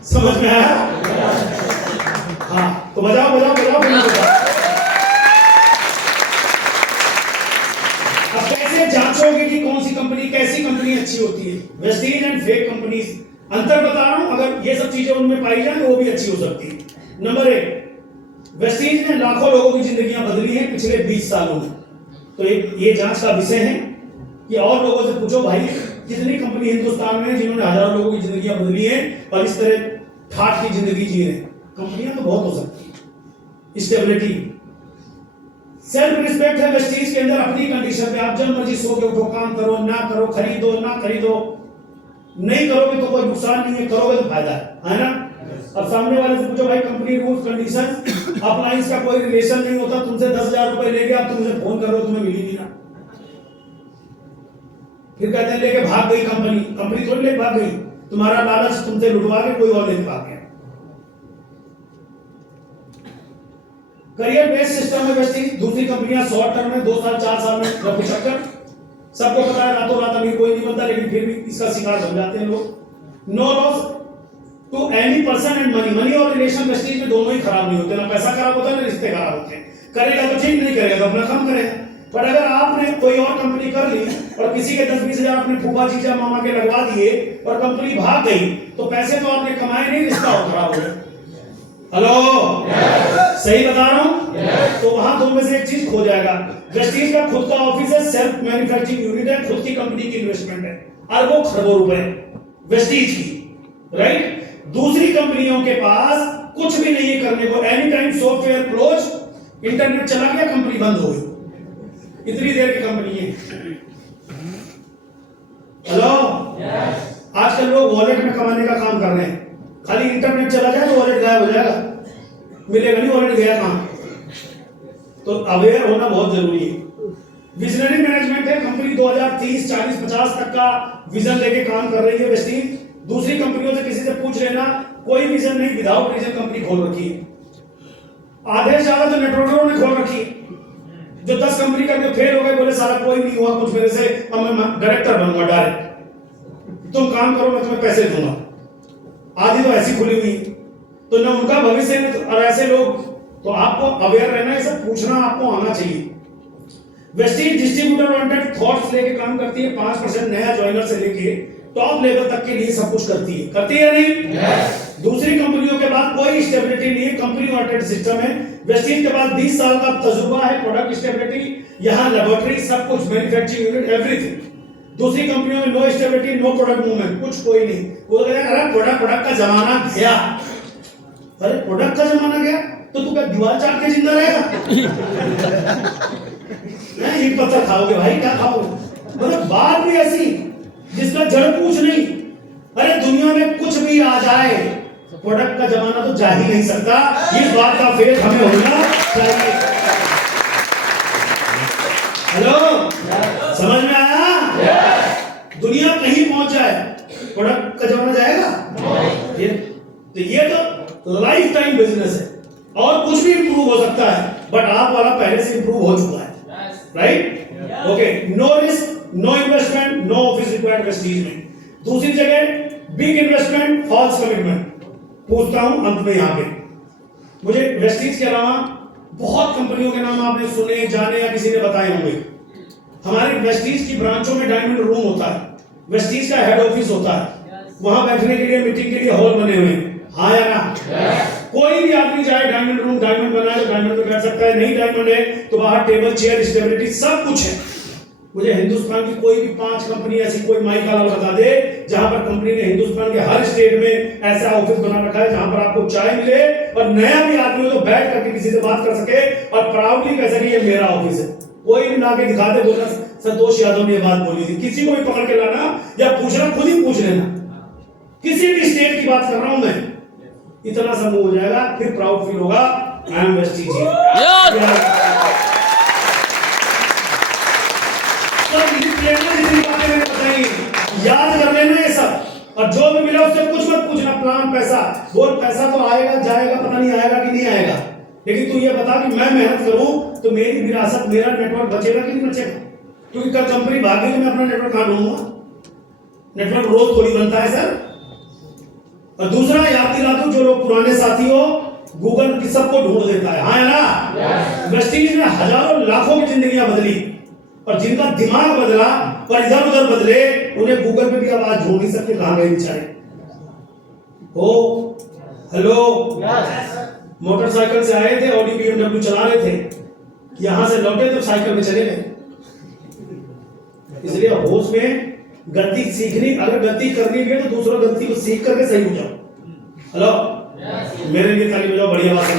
समझ में आया? हाँ, तो बजाओ बजाओ बजाओ बजाओ। अब कैसे जांचोगे कि कौन सी कंपनी, कैसी कंपनी अच्छी होती है? वेस्टीज एंड फेक कंपनीज, अंतर बता रहा हूं, अगर ये सब चीजें उनमें पाई जाए तो वो भी अच्छी हो सकती है। नंबर 1, वेस्टीज ने लाखों लोगों की जिंदगियां बदली हैं पिछले 20 सालों में। तो ये जांच का विषय है कि और लोगों से पूछो भाई, कितनी कंपनी हिंदुस्तान में जिन्होंने हजारों लोगों की जिंदगियां बदली हैं और इस तरह ठाठ की जिंदगी जी रहे हैं? कंपनियां तो बहुत हो सकती है। स्टेबिलिटी, सेल्फ रिस्पेक्ट है वेस्टीज के अंदर, अपनी कंडीशन पे आप जब मर्जी सो के उठो, काम करो ना करो, खरीदो ना खरीदो, नहीं करोगे तो कोई नुकसान नहीं है, करोगे तो फायदा है ना? अब सामने वाले से पूछो भाई, कंपनी रूल्स कंडीशन, अप्लायंस का कोई रिलेशन नहीं होता, तुमसे 10,000 रुपए ले गया, अब तुमसे फोन कर रहे हो, तुम्हें मिली नहीं ना, फिर कहते हैं लेके भाग गई कंपनी, कंपनी थोड़ी लेके भाग गई, तुम्हारा लालच तुमसे लुटवा के कोई और लेके भाग गया। करियर बेस्ड सिस्टम में वेस्टीज, दूसरी कंपनियां शॉर्ट टर्म में 2 साल 4 साल में रफू चक्कर, सबको पता है रातों रात अमीर कोई नहीं बनता, लेकिन फिर भी इसका शिकार बन जाते हैं लोग। No loss to any person and money, money और रिलेशन वेस्टीज में दोनों ही खराब नहीं होते, ना पैसा खराब होता है ना रिश्ते खराब होते हैं। करेगा तो ठीक, नहीं करेगा तो अपना काम करेगा। पर अगर आपने कोई और कंपनी कर ली और किसी के 10-20 हजार अपने फूफा जीजा मामा के लगवा दिए और कंपनी भाग गई, तो पैसे तो आपने कमाए नहीं, रिश्ता और खराब हो गया। हेलो, सही बता रहा हूं? तो वहां तुम में से एक चीज खो जाएगा। वेस्टीज का खुद का ऑफिस है, सेल्फ मैन्युफैक्चरिंग यूनिट है, खुद की कंपनी की इन्वेस्टमेंट है, अरबों खरबों रुपए वेस्टीज की, राइट? दूसरी कंपनियों के पास कुछ भी नहीं है करने को, any time software close, internet चला गया, कंपनी बंद हो गई, इतनी देर की कंपनी है। हेलो, आजकल लोग वॉलेट में कमाने का काम कर रहे हैं, खाली इंटरनेट चला जाए तो वॉलेट गायब हो जाएगा, मिलेगा नहीं वॉलेट गया कहां। तो अवेयर होना बहुत जरूरी है। विजनरी मैनेजमेंट है, कंपनी 2030, 40, 50 तक का विजन लेके काम कर रही है वेस्टीज। दूसरी कंपनियों से किसी से पूछ लेना, कोई विजन नहीं, विदाउट विजन कंपनी खोल रखी है। आधे से ज्यादा तो नेटवर्करों ने खोल रखी है, जो 10 कंपनी करके फेल हो गए, बोले सारा कोई नहीं हुआ कुछ मेरे से, अब मैं डायरेक्टर बनूंगा डायरेक्ट, तुम काम करो मैं तुम्हें पैसे दूंगा। आधी तो ऐसी खुली हुई, तो न उनका भविष्य है, और ऐसे लोग, तो आपको अवेयर रहना है, सब पूछना आपको आना चाहिए। वेस्टीज डिस्ट्रीब्यूटर वांटेड थॉट्स लेके काम करती है, 5% नया ज्वाइनर से लेके टॉप लेवल तक के लिए सब कुछ करती है या नहीं? दूसरी कंपनियों के बाद कोई स्टेबिलिटी नहीं है, कंपनी वांटेड सिस्टम है। वेस्टीज के पास 20 साल का तजुर्बा है, प्रोडक्ट स्टेबिलिटी, यहाँ लेबोरेटरी, सब कुछ, मैन्युफैक्चरिंग यूनिट, एवरीथिंग। दूसरी कंपनियों में no stability, no product movement, कुछ कोई नहीं। वो कहते हैं अरे प्रोडक्ट का जमाना गया। अरे प्रोडक्ट का जमाना गया तो तू क्या दीवार चाट के जिंदा रहेगा? नहीं, ईंट पत्थर खाओगे भाई, क्या खाओगे? मतलब बात भी ऐसी जिसका जड़ पूछ नहीं। अरे दुनिया में कुछ भी आ जाए, प्रोडक्ट का जमाना तो जा ही नहीं सकता। इस बात का फेथ हमें होना चाहिए। हेलो, समझ में आया? दुनिया कहीं पहुंच जाए, प्रोडक्ट का जमाना जाएगा? ये तो लाइफ टाइम बिजनेस है, और कुछ भी इंप्रूव हो सकता है, बट आप वाला पहले से इंप्रूव हो चुका है, right? Okay, no risk, no investment, no office required Vestige में। दूसरी जगह बिग इन्वेस्टमेंट, फॉल्स कमिटमेंट। पूछता हूं अंत में यहां पे, मुझे वेस्टीज के अलावा बहुत कंपनियों के नाम आपने सुने, जाने, या किसी ने बताए होंगे। हमारे वेस्टीज की ब्रांचों में डायमंड रूम होता है, वेस्टीज का हेड ऑफिस होता है, वहां बैठने के लिए मीटिंग के लिए हॉल बने हुए हैं, हाँ या ना? कोई भी आदमी चाहे डायमंड रूम डायमंड बनाए तो डायमंड में बैठ सकता है, नहीं डायमंड है तो बाहर टेबल चेयर स्टेबिलिटी सब कुछ है। मुझे हिंदुस्तान की कोई भी 5 कंपनी ऐसी कोई माई का नाम बता दे जहां पर कंपनी ने हिंदुस्तान के हर स्टेट में ऐसा ऑफिस बना रखा है जहां पर आपको चाय मिले और नया भी आदमी हो तो बैठ करके किसी से बात कर सके और प्राउडली कह सके ये मेरा ऑफिस है। कोई भी ला के दिखा दे, बोलना संतोष यादव ने ये बात बोली थी, किसी को भी पकड़ के लाना या पूछना, खुद ही पूछ लेना, किसी भी स्टेट की बात कर रहा हूं मैं, इतना समूह हो जाएगा, फिर प्राउड फील होगा, आई एम वेस्टीज याद कर लेना ये सब, और जो भी मिला उससे कुछ मत पूछना, प्लान पैसा बोल, पैसा तो आएगा जाएगा, पता नहीं आएगा कि नहीं आएगा, लेकिन तू ये बता कि मैं मेहनत करूं तो मेरी विरासत, मेरा नेटवर्क बचेगा कि नहीं बचेगा? क्योंकि कल कंपनी भाग गई तो मैं अपना नेटवर्क कहां ढूंढूंगा? नेटवर्क रोज थोड़ी बनता है सर। और दूसरा याद दिला दूं, जो लोग पुराने साथी हो, गूगल की सबको ढूंढ देता है, हाँ या ना? वेस्टीज ने हजारों लाखों की जिंदगियां बदली, और जिनका दिमाग बदला और इधर उधर बदले, उन्हें गूगल पे भी आवाज ढूंढ नहीं सकते कहां गए बेचारे। ओ हेलो, मोटरसाइकिल से आए थे, ऑडी BMW चला रहे थे, यहां से लौटे तो साइकिल पे चले गए। इसलिए होश में गलती सीखनी, अगर गलती करनी भी है तो दूसरों गलती को सीख करके सही हो जाओ। हेलो, मेरे लिए ताली बजाओ, बढ़िया बात है।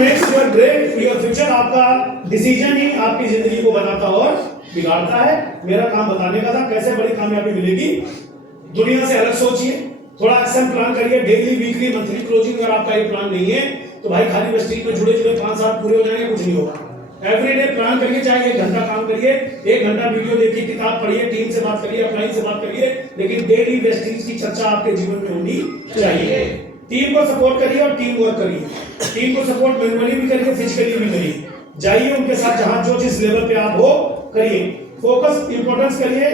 Makes your great your future, आपका डिसीजन ही आपकी जिंदगी को बनाता और बिगाड़ता है। मेरा काम बताने का था कैसे बड़ी कामयाबी मिलेगी। दुनिया से अलग सोचिए, थोड़ा एक्शन प्लान करिए, डेली वीकली मंथली क्लोजिंग। अगर आपका ये प्लान नहीं है तो भाई खाली वेस्टीज में जुड़े जुड़े 5 साल पूरे हो जाएंगे, कुछ नहीं होगा। एवरीडे प्लान करिए, चाहे 1 घंटा काम करिए, 1 घंटा वीडियो देखिए, किताब पढ़िए, टीम से बात करिए, अपलाइन से बात करिए, लेकिन डेली वेस्टीज की चर्चा आपके जीवन में होनी चाहिए। टीम को सपोर्ट करिए और टीम वर्क करिए। टीम को सपोर्ट मैनुअली भी करिए, फिजिकली भी करिए। जाइए उनके साथ जहां जो जिस लेवल पे आप हो करिए। फोकस इंपॉर्टेंस करिए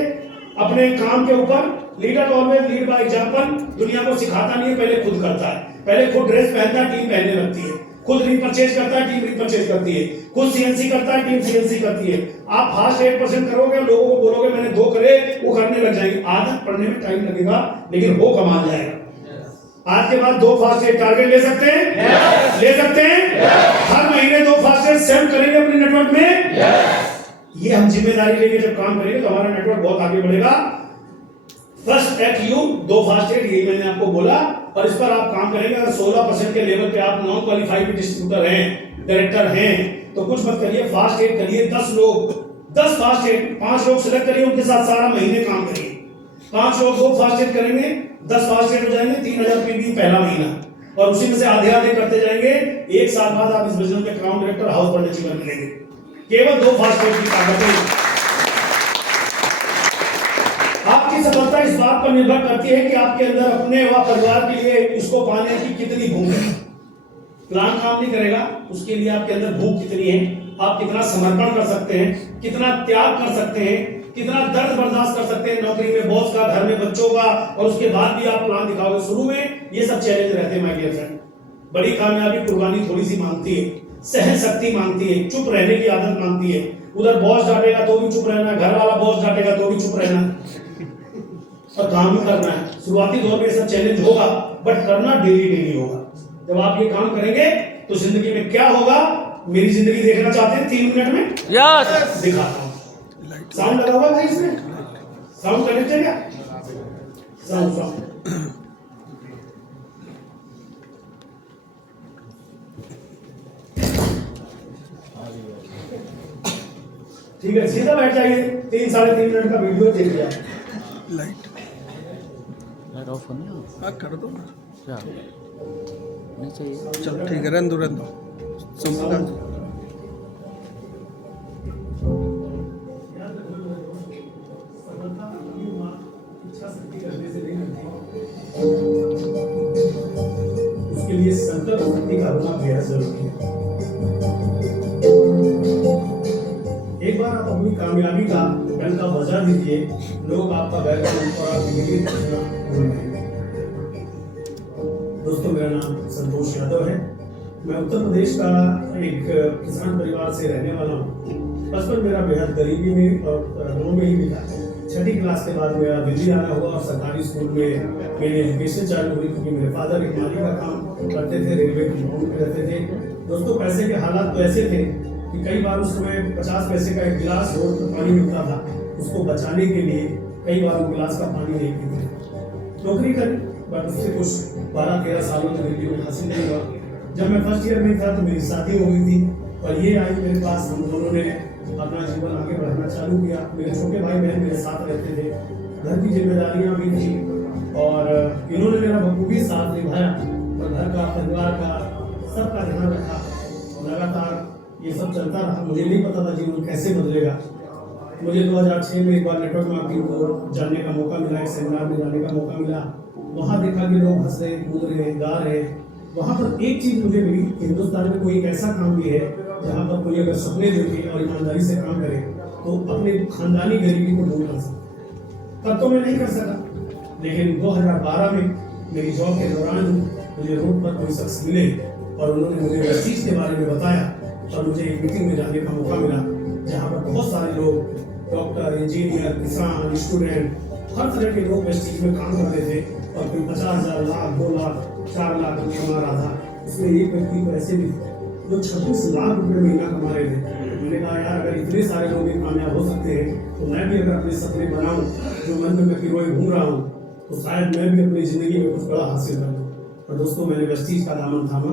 अपने काम के ऊपर। Leader always lead by example. दुनिया को सिखाता नहीं है, पहले खुद करता है। पहले खुद ड्रेस पहनता है, टीम पहनने लगती है। खुद रिपरचेज करता है, टीम रिपरचेज करती है। खुद सीएनसी करता है, टीम सीएनसी करती है। आप फास्ट 8% करोगे, लोगों को बोलोगे मैंने 2 करे, वो करने लग जाएंगे। आदत पड़ने में टाइम लगेगा, लेकिन वो कमाल जाएगा। आज के बाद 2 फास्ट टारगेट ले सकते हैं? ले सकते हैं? हर महीने 2 फास्ट सेव करेंगे अपने नेटवर्क में। ये हम जिम्मेदारी लेके जब काम करेंगे तो हमारा नेटवर्क बहुत आगे बढ़ेगा। फर्स्ट एट यू 2 फास्ट यही मैंने आपको बोला, और इस पर आप काम करेंगे। अगर 16% के लेवल पे आप नॉन क्वालिफाइड डिस्ट्रीब्यूटर हैं, डायरेक्टर हैं, तो कुछ मत करिए, फास्ट एड करिए। 10 लोग 10 फास्ट एड 5 लोग सिलेक्ट करिए, उनके साथ सारा महीने काम करिए। 5 लोग 2 फास्ट एड करेंगे, 10 फास्ट एड हो जाएंगे, 3000 पीवी पहला महीना, और उसी में से आधे आधे करते जाएंगे। 1 साल बाद आप इस बिजनेस में अकाउंट डायरेक्टर हाउस पढ़ने जीवन मिलेंगे। केवल 2 फास्ट एड की ताकत है। आपकी सफलता इस बात पर निर्भर करती है कि आपके अंदर अपने व परिवार के लिए इसको पाने की कितनी भूख है। प्लान काम नहीं करेगा, उसके लिए आपके अंदर भूख कितनी है, आप कितना समर्पण कर सकते हैं, कितना त्याग कर सकते हैं, कितना दर्द बर्दाश्त कर सकते हैं नौकरी में, बॉस का, घर में बच्चों का, और उसके बाद भी आप प्लान दिखाओगे। शुरू में ये सब चैलेंज रहते हैं माय डियर फ्रेंड। बड़ी कामयाबी कुर्बानी थोड़ी सी मांगती है, सहन शक्ति मांगती है, चुप रहने की आदत मांगती है। उधर बॉस डांटेगा तो भी चुप रहना, घर वाला बॉस डांटेगा तो भी चुप रहना, और काम भी करना है। शुरुआती दौर में सब चैलेंज होगा, बट करना डेली होगा। जब आप ये काम करेंगे तो जिंदगी में क्या होगा, मेरी जिंदगी देखना चाहते हैं 3 मिनट में? यस, दिखाता हूं। साउंड लगा हुआ भाई इसमें? साउंड कनेक्ट है क्या? साउंड ठीक है, सीधा बैठ जाइए। 3-3.5 मिनट का वीडियो देख लिया। लाइट ऑफ करना? हाँ कर दो ना। क्या नहीं चाहिए? चलो ठीक है, रहने दो संपूर्ण। उसके लिए संकल्प शक्ति का होना बेहद जरूरी है। एक बार आप अपनी कामयाबी का डंका बजा दीजिए, लोग आपका बैकग्राउंड और आपकी नीति पूछना भूल जाएंगे। दोस्तों, मेरा नाम संतोष यादव है। मैं उत्तर प्रदेश का एक किसान परिवार से रहने वाला हूँ। बचपन मेरा बेहद गरीबी में और गाँव में ही बीता। छठी क्लास के बाद मेरा दिल्ली आना हुआ और सरकारी स्कूल में मेरी एजुकेशन चालू हुई, क्योंकि मेरे फादर एक माली का काम करते थे, रेलवे कंपाउंड में रहते थे। दोस्तों, पैसे के हालात तो ऐसे थे कि कई बार उस समय 50 पैसे का एक गिलास रोड पर पानी मिलता था, उसको बचाने के लिए कई बार वो गिलास का पानी नहीं पीते। नौकरी करी, बट उससे कुछ 12-13 सालों में दिल्ली में हासिल नहीं हुआ। जब मैं फर्स्ट ईयर में था तो मेरी शादी हो गई थी और ये आई मेरे पास। हम दोनों ने अपना जीवन आगे बढ़ाना चालू किया। मेरे छोटे भाई बहन मेरे साथ रहते थे, घर की जिम्मेदारियां भी थी और इन्होंने मेरा बखूबी साथ निभाया और घर का, परिवार का, सबका ध्यान रखा। लगातार ये सब चलता रहा। मुझे नहीं पता था जीवन कैसे बदलेगा। मुझे 2006 में एक बार नेटवर्क मार्केटिंग को जानने का मौका मिला, एक सेमिनार में जाने का मौका मिला। वहाँ देखा कि लोग हंस रहे, कूद रहे, गा रहे। वहाँ पर एक चीज मुझे मिली, हिंदुस्तान में कोई एक ऐसा काम भी है जहाँ पर कोई अगर सपने देखे और ईमानदारी से काम करे तो अपने खानदानी गरीबी को दूर कर सकता। तब तो मैं नहीं कर सका, लेकिन 2012 में मेरी जॉब के दौरान मुझे रोड पर कोई शख्स मिले और उन्होंने मुझे इस चीज के बारे में बताया और मुझे एक मीटिंग में जाने का मौका मिला, जहाँ पर बहुत सारे लोग, डॉक्टर, इंजीनियर, किसान, स्टूडेंट, हर तरह के लोग इस चीज में काम करते थे और कोई 50,000, लाख, 2 लाख, 4 लाख रुपये कमा रहा था। उसमें एक व्यक्ति तो ऐसे भी जो 36 लाख रुपये महीना कमा रहे थे। मैंने कहा यार, अगर इतने सारे लोग कामयाब हो सकते हैं तो मैं भी अगर अपने सपने बनाऊं, जो मन में मैं पिरोए घूम रहा हूँ, तो शायद मैं भी अपनी जिंदगी में कुछ बड़ा हासिल कर लूँ। और दोस्तों, मैंने वेस्टीज का दामन थामा।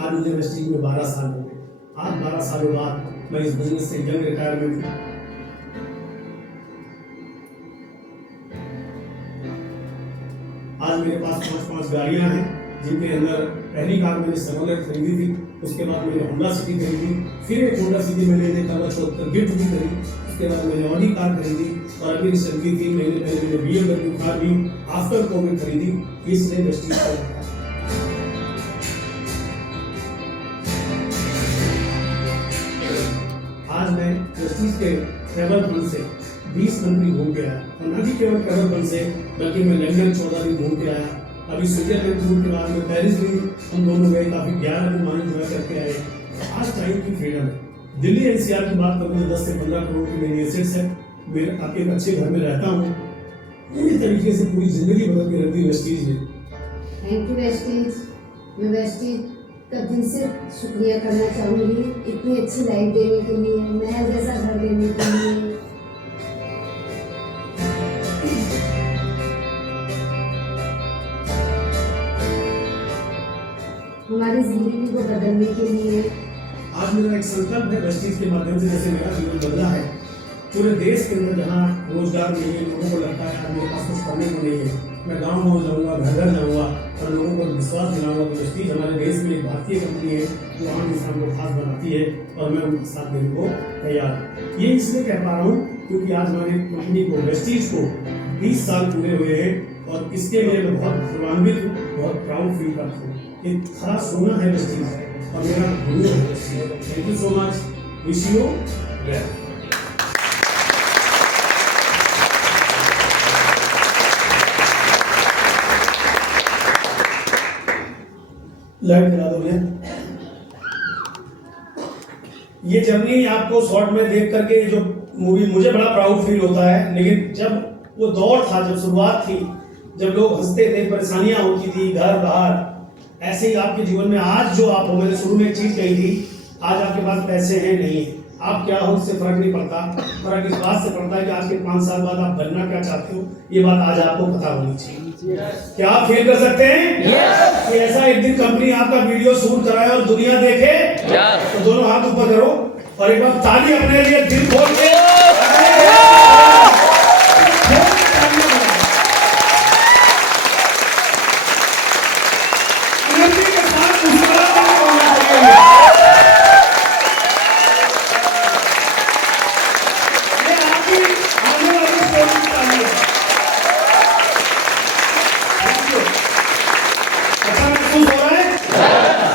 आज मुझे वेस्टीज में 12 साल हो गए। आज 12 सालों बाद मैं इस बिजनेस से यंग रिटायरमेंट हूँ। आज मेरे पास 5 गाड़ियां हैं, जिनके अंदर पहली कार मैंने सरोलर खरीदी थी, उसके बाद मैंने होंडा सिटी खरीदी, फिर एक होंडा सिटी मैंने देखा 74 गिफ्ट भी करी, उसके बाद मैंने ऑडी कार खरीदी और अभी रिसेंटली 3 महीने पहले मैंने BMW कार भी आफ्टर कोविड खरीदी। इसलिए वेस्टीज का रखा। आज मैं वेस्टीज के ट्रैवल फंड से 20 कंट्री घूम के आया, और न ही केवल ट्रैवल फंड से बल्कि मैं लंदन 14 दिन घूम के आया। अभी स्विट्जरलैंड टूर के बाद में पेरिस भी हम दोनों गए, काफी 11 दिन वहाँ एंजॉय करके आए। आज टाइम की फ्रीडम है। दिल्ली NCR की बात करूँ तो 10 से 15 करोड़ की मेरी एसेट्स है। मेरे आपके एक अच्छे घर में रहता हूँ। पूरी तरीके से पूरी जिंदगी बदल के रख दी वेस्टीज ने। Thank you Vestige. मैं वेस्टीज का दिल से शुक्रिया करना चाहूँगी इतनी अच्छी लाइफ देने के लिए, महल जैसा घर देने के लिए। हमारी जिंदगी को बदलने के लिए। आज मेरा एक संकल्प है वेस्टीज के माध्यम से, जैसे मेरा जीवन बदला है। पूरे देश के अंदर जहाँ रोजगार नहीं है, लोगों को लगता है मेरे पास कुछ करने को नहीं है, मैं गाँव जाऊँगा, घर घर जाऊँगा और लोगों को विश्वास दिलाऊंगा कि वेस्टीज हमारे देश में एक भारतीय कंपनी है जो आम इंसान को खास बनाती है और मैं उनके साथ देने को तैयार। ये इसलिए कह पा रहा हूँ क्योंकि आज हमारी कंपनी को, वेस्टीज को 20 साल पूरे हुए हैं और इसके लिए मैं बहुत गौरवान्वित हूँ, बहुत प्राउड फील करता हूँ। एक खरा सोना है वेस्टीज और मेरा गुरु है Vestige. Thank you so much. Wish you well. Light जला दो भैया। ये जर्नी आपको शॉर्ट में देख करके जो मूवी, मुझे बड़ा प्राउड फील होता है, लेकिन जब वो दौर था, जब शुरुआत थी, जब लोग हंसते थे, परेशानियां होती थी घर बाहर, ऐसे ही आपके जीवन में आज जो आप हो, मैंने शुरू में एक चीज कही थी, आज आपके पास पैसे हैं नहीं है, आप क्या हो इससे फर्क नहीं पड़ता। फर्क इस बात से पड़ता है कि आज के 5 साल बाद आप बनना क्या चाहते हो, ये बात आज आपको पता होनी चाहिए। क्या आप फील कर सकते हैं कि ऐसा एक दिन कंपनी आपका वीडियो शूट कराए और दुनिया देखे? तो दोनों हाथ ऊपर करो और एक बार ताली अपने लिए दिल खोल के।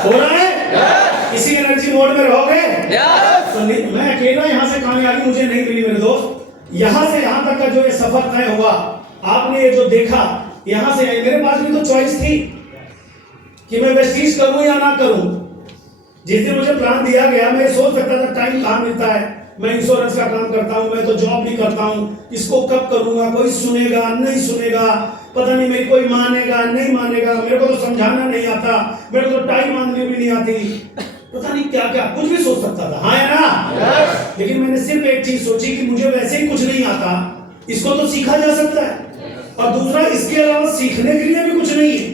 हो रहा है? इसी एनर्जी मोड में रहोगे? तो मैं अकेला यहाँ से कामयाबी मुझे नहीं मिली मेरे दोस्त। यहाँ से यहाँ तक का जो ये सफर तय हुआ, आपने ये जो देखा, यहाँ से मेरे पास भी तो चॉइस थी कि मैं वेस्टीज करूं या ना करूं। जिस दिन मुझे प्लान दिया गया, मैं सोच सकता था टाइम कहाँ मिलता है, मैं इंश्योरेंस का काम करता हूँ, मैं तो जॉब भी करता हूँ, इसको कब करूंगा, कोई सुनेगा नहीं सुनेगा, पता नहीं मेरी कोई मानेगा नहीं मानेगा, मेरे को तो समझाना नहीं आता, मेरे को तो टाइम मांगनी भी नहीं आती, पता नहीं क्या क्या कुछ भी सोच सकता था। हाँ है ना? लेकिन मैंने सिर्फ एक चीज सोची कि मुझे वैसे ही कुछ नहीं आता, इसको तो सीखा जा सकता है, और दूसरा इसके अलावा सीखने के लिए भी कुछ नहीं है,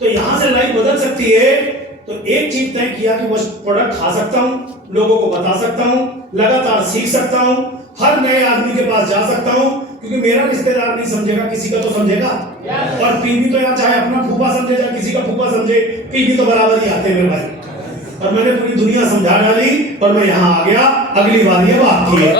तो यहां से लाइफ बदल सकती है। तो एक चीज तय किया कि वो प्रोडक्ट खा सकता हूँ, लोगों को बता सकता हूँ, लगातार सीख सकता हूँ, हर नए आदमी के पास जा सकता हूँ, क्योंकि मेरा रिश्तेदार नहीं समझेगा, किसी का तो समझेगा। और पीवी तो यार चाहे अपना फूफा समझे चाहे किसी का फूफा समझे, पीवी तो बराबर ही आते हैं मेरे भाई। और मैंने पूरी दुनिया समझा डाली और मैं यहाँ आ गया, अगली बार ये बात की है।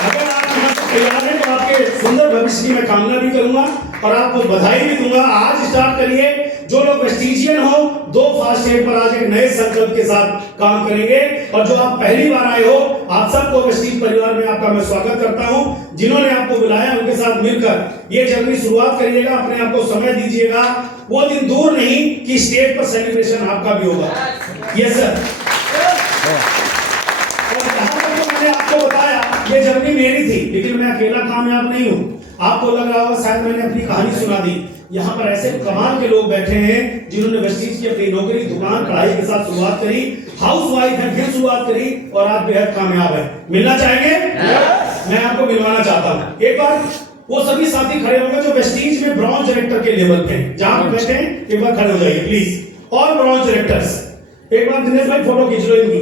अगर आप यहाँ से तैयार हैं तो आपके सुंदर भविष्य की मैं कामना भी करूंगा और आपको बधाई भी दूंगा। आज स्टार्ट करिए। जो लोग वेस्टिजियन हो, 2 फास्ट एड पर आज एक नए संकल्प के साथ काम करेंगे, और जो आप पहली बार आए हो, आप सबको वेस्टिज परिवार में आपका मैं स्वागत करता हूं। जिन्होंने आपको बुलाया उनके साथ मिलकर ये जर्नी शुरुआत करिएगा, अपने आप को समय दीजिएगा। वो दिन दूर नहीं कि स्टेज पर सेलिब्रेशन आपका भी होगा। Yes sir. और जहां तक तो मैंने आपको बताया ये जर्नी मेरी थी, लेकिन मैं अकेला कामयाब नहीं हूँ। आपको लग रहा होगा शायद मैंने अपनी कहानी सुना दी। यहाँ पर ऐसे कमाल के लोग बैठे हैं जिन्होंने वेस्टिज की अपनी नौकरी, दुकान, पढ़ाई के साथ शुरुआत करी, हाउसवाइफ है, फिर शुरुआत करी और आज बेहद कामयाब है। मिलना चाहेंगे? मैं आपको मिलवाना चाहता हूँ। एक बार वो सभी साथी खड़े होंगे जो वेस्टिज में ब्रॉन्ज डायरेक्टर के लेवल पे हैं, जहां बैठे हैं एक बार खड़े हो जाइए प्लीज। और ब्रॉन्ज डायरेक्टर्स, एक बार दिनेश भाई फोटो खींच लो इनकी।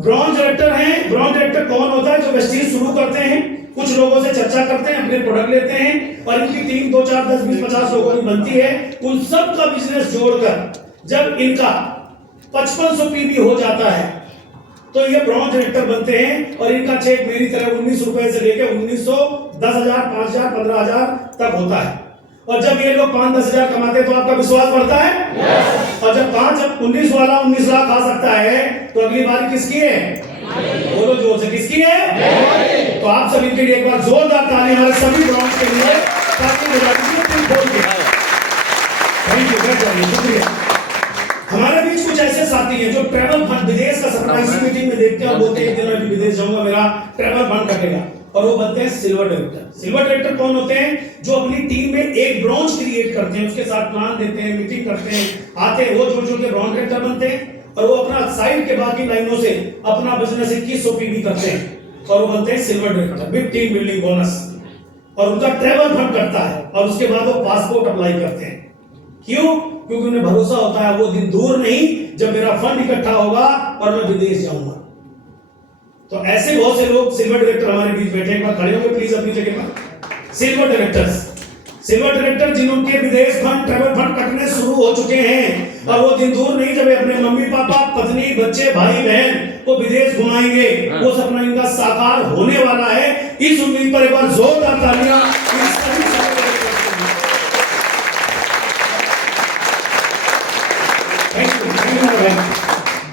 ब्रॉन्ज डायरेक्टर हैं। ब्रॉन्ज डायरेक्टर कौन होता है? जो वेस्टिज शुरू करते हैं, कुछ लोगों से चर्चा करते हैं, अपने प्रोडक्ट लेते हैं और इनकी टीम 2 4 10 20 50 लोगों की बनती है। उन सब का बिजनेस जोड़कर जब इनका 5500 पीवी हो जाता है तो ये ब्रॉन्ज डायरेक्टर बनते हैं और इनका चेक मेरी तरह 19 रुपए से लेकर 1900, 10,000, 5,000, 15,000 तक होता है। और जब ये लोग 5-10 हजार कमाते हैं तो आपका विश्वास बढ़ता है। और जब 19 वाला 19 लाख आ सकता है तो अगली बारी किसकी है? बोलो जोर से, किसकी है? तो आप सभी के लिए एक बार जोरदार ताली हमारे सभी ब्रॉन्ज के लिए। थैंक यू, शुक्रिया। हमारे बीच कुछ ऐसे साथी हैं जो ट्रैवल फंड, विदेश का सपना इसी मीटिंग में देखते हैं और बोलते हैं एक दिन मैं विदेश जाऊंगा, मेरा ट्रैवल फंड कटेगा, और वो बनते हैं सिल्वर डायरेक्टर। सिल्वर डायरेक्टर कौन होते हैं? जो अपनी टीम में एक ब्रॉन्ज क्रिएट करते हैं, उसके साथ प्लान देते हैं, मीटिंग करते हैं, आते हैं, वो जुड़ के ब्रॉन्ज डायरेक्टर बनते हैं और वो अपना साइड के बाकी लाइनों से अपना बिजनेस 2100 पीवी करते हैं और वो बनते हैं silver director with team building bonus. और उनका ट्रैवल फंड करता है और उसके बाद वो पासपोर्ट अप्लाई करते हैं। क्यों? क्योंकि उन्हें भरोसा होता है वो दिन दूर नहीं जब मेरा फंड इकट्ठा होगा और मैं विदेश जाऊंगा। तो ऐसे बहुत से लोग सिल्वर डायरेक्टर हमारे बीच बैठे, एक बार खड़े होंगे प्लीज अपनी जगह पर। सिल्वर डायरेक्टर्स, सिल्वर डायरेक्टर जिनके विदेश फंड, ट्रैवल फंड कटने शुरू हो चुके हैं और वो दिन दूर नहीं जब अपने मम्मी पापा, पत्नी, बच्चे, भाई बहन को विदेश घुमाएंगे। वो सपना इनका साकार होने वाला है। इस उम्मीद पर एक बार जोरदार तालियां।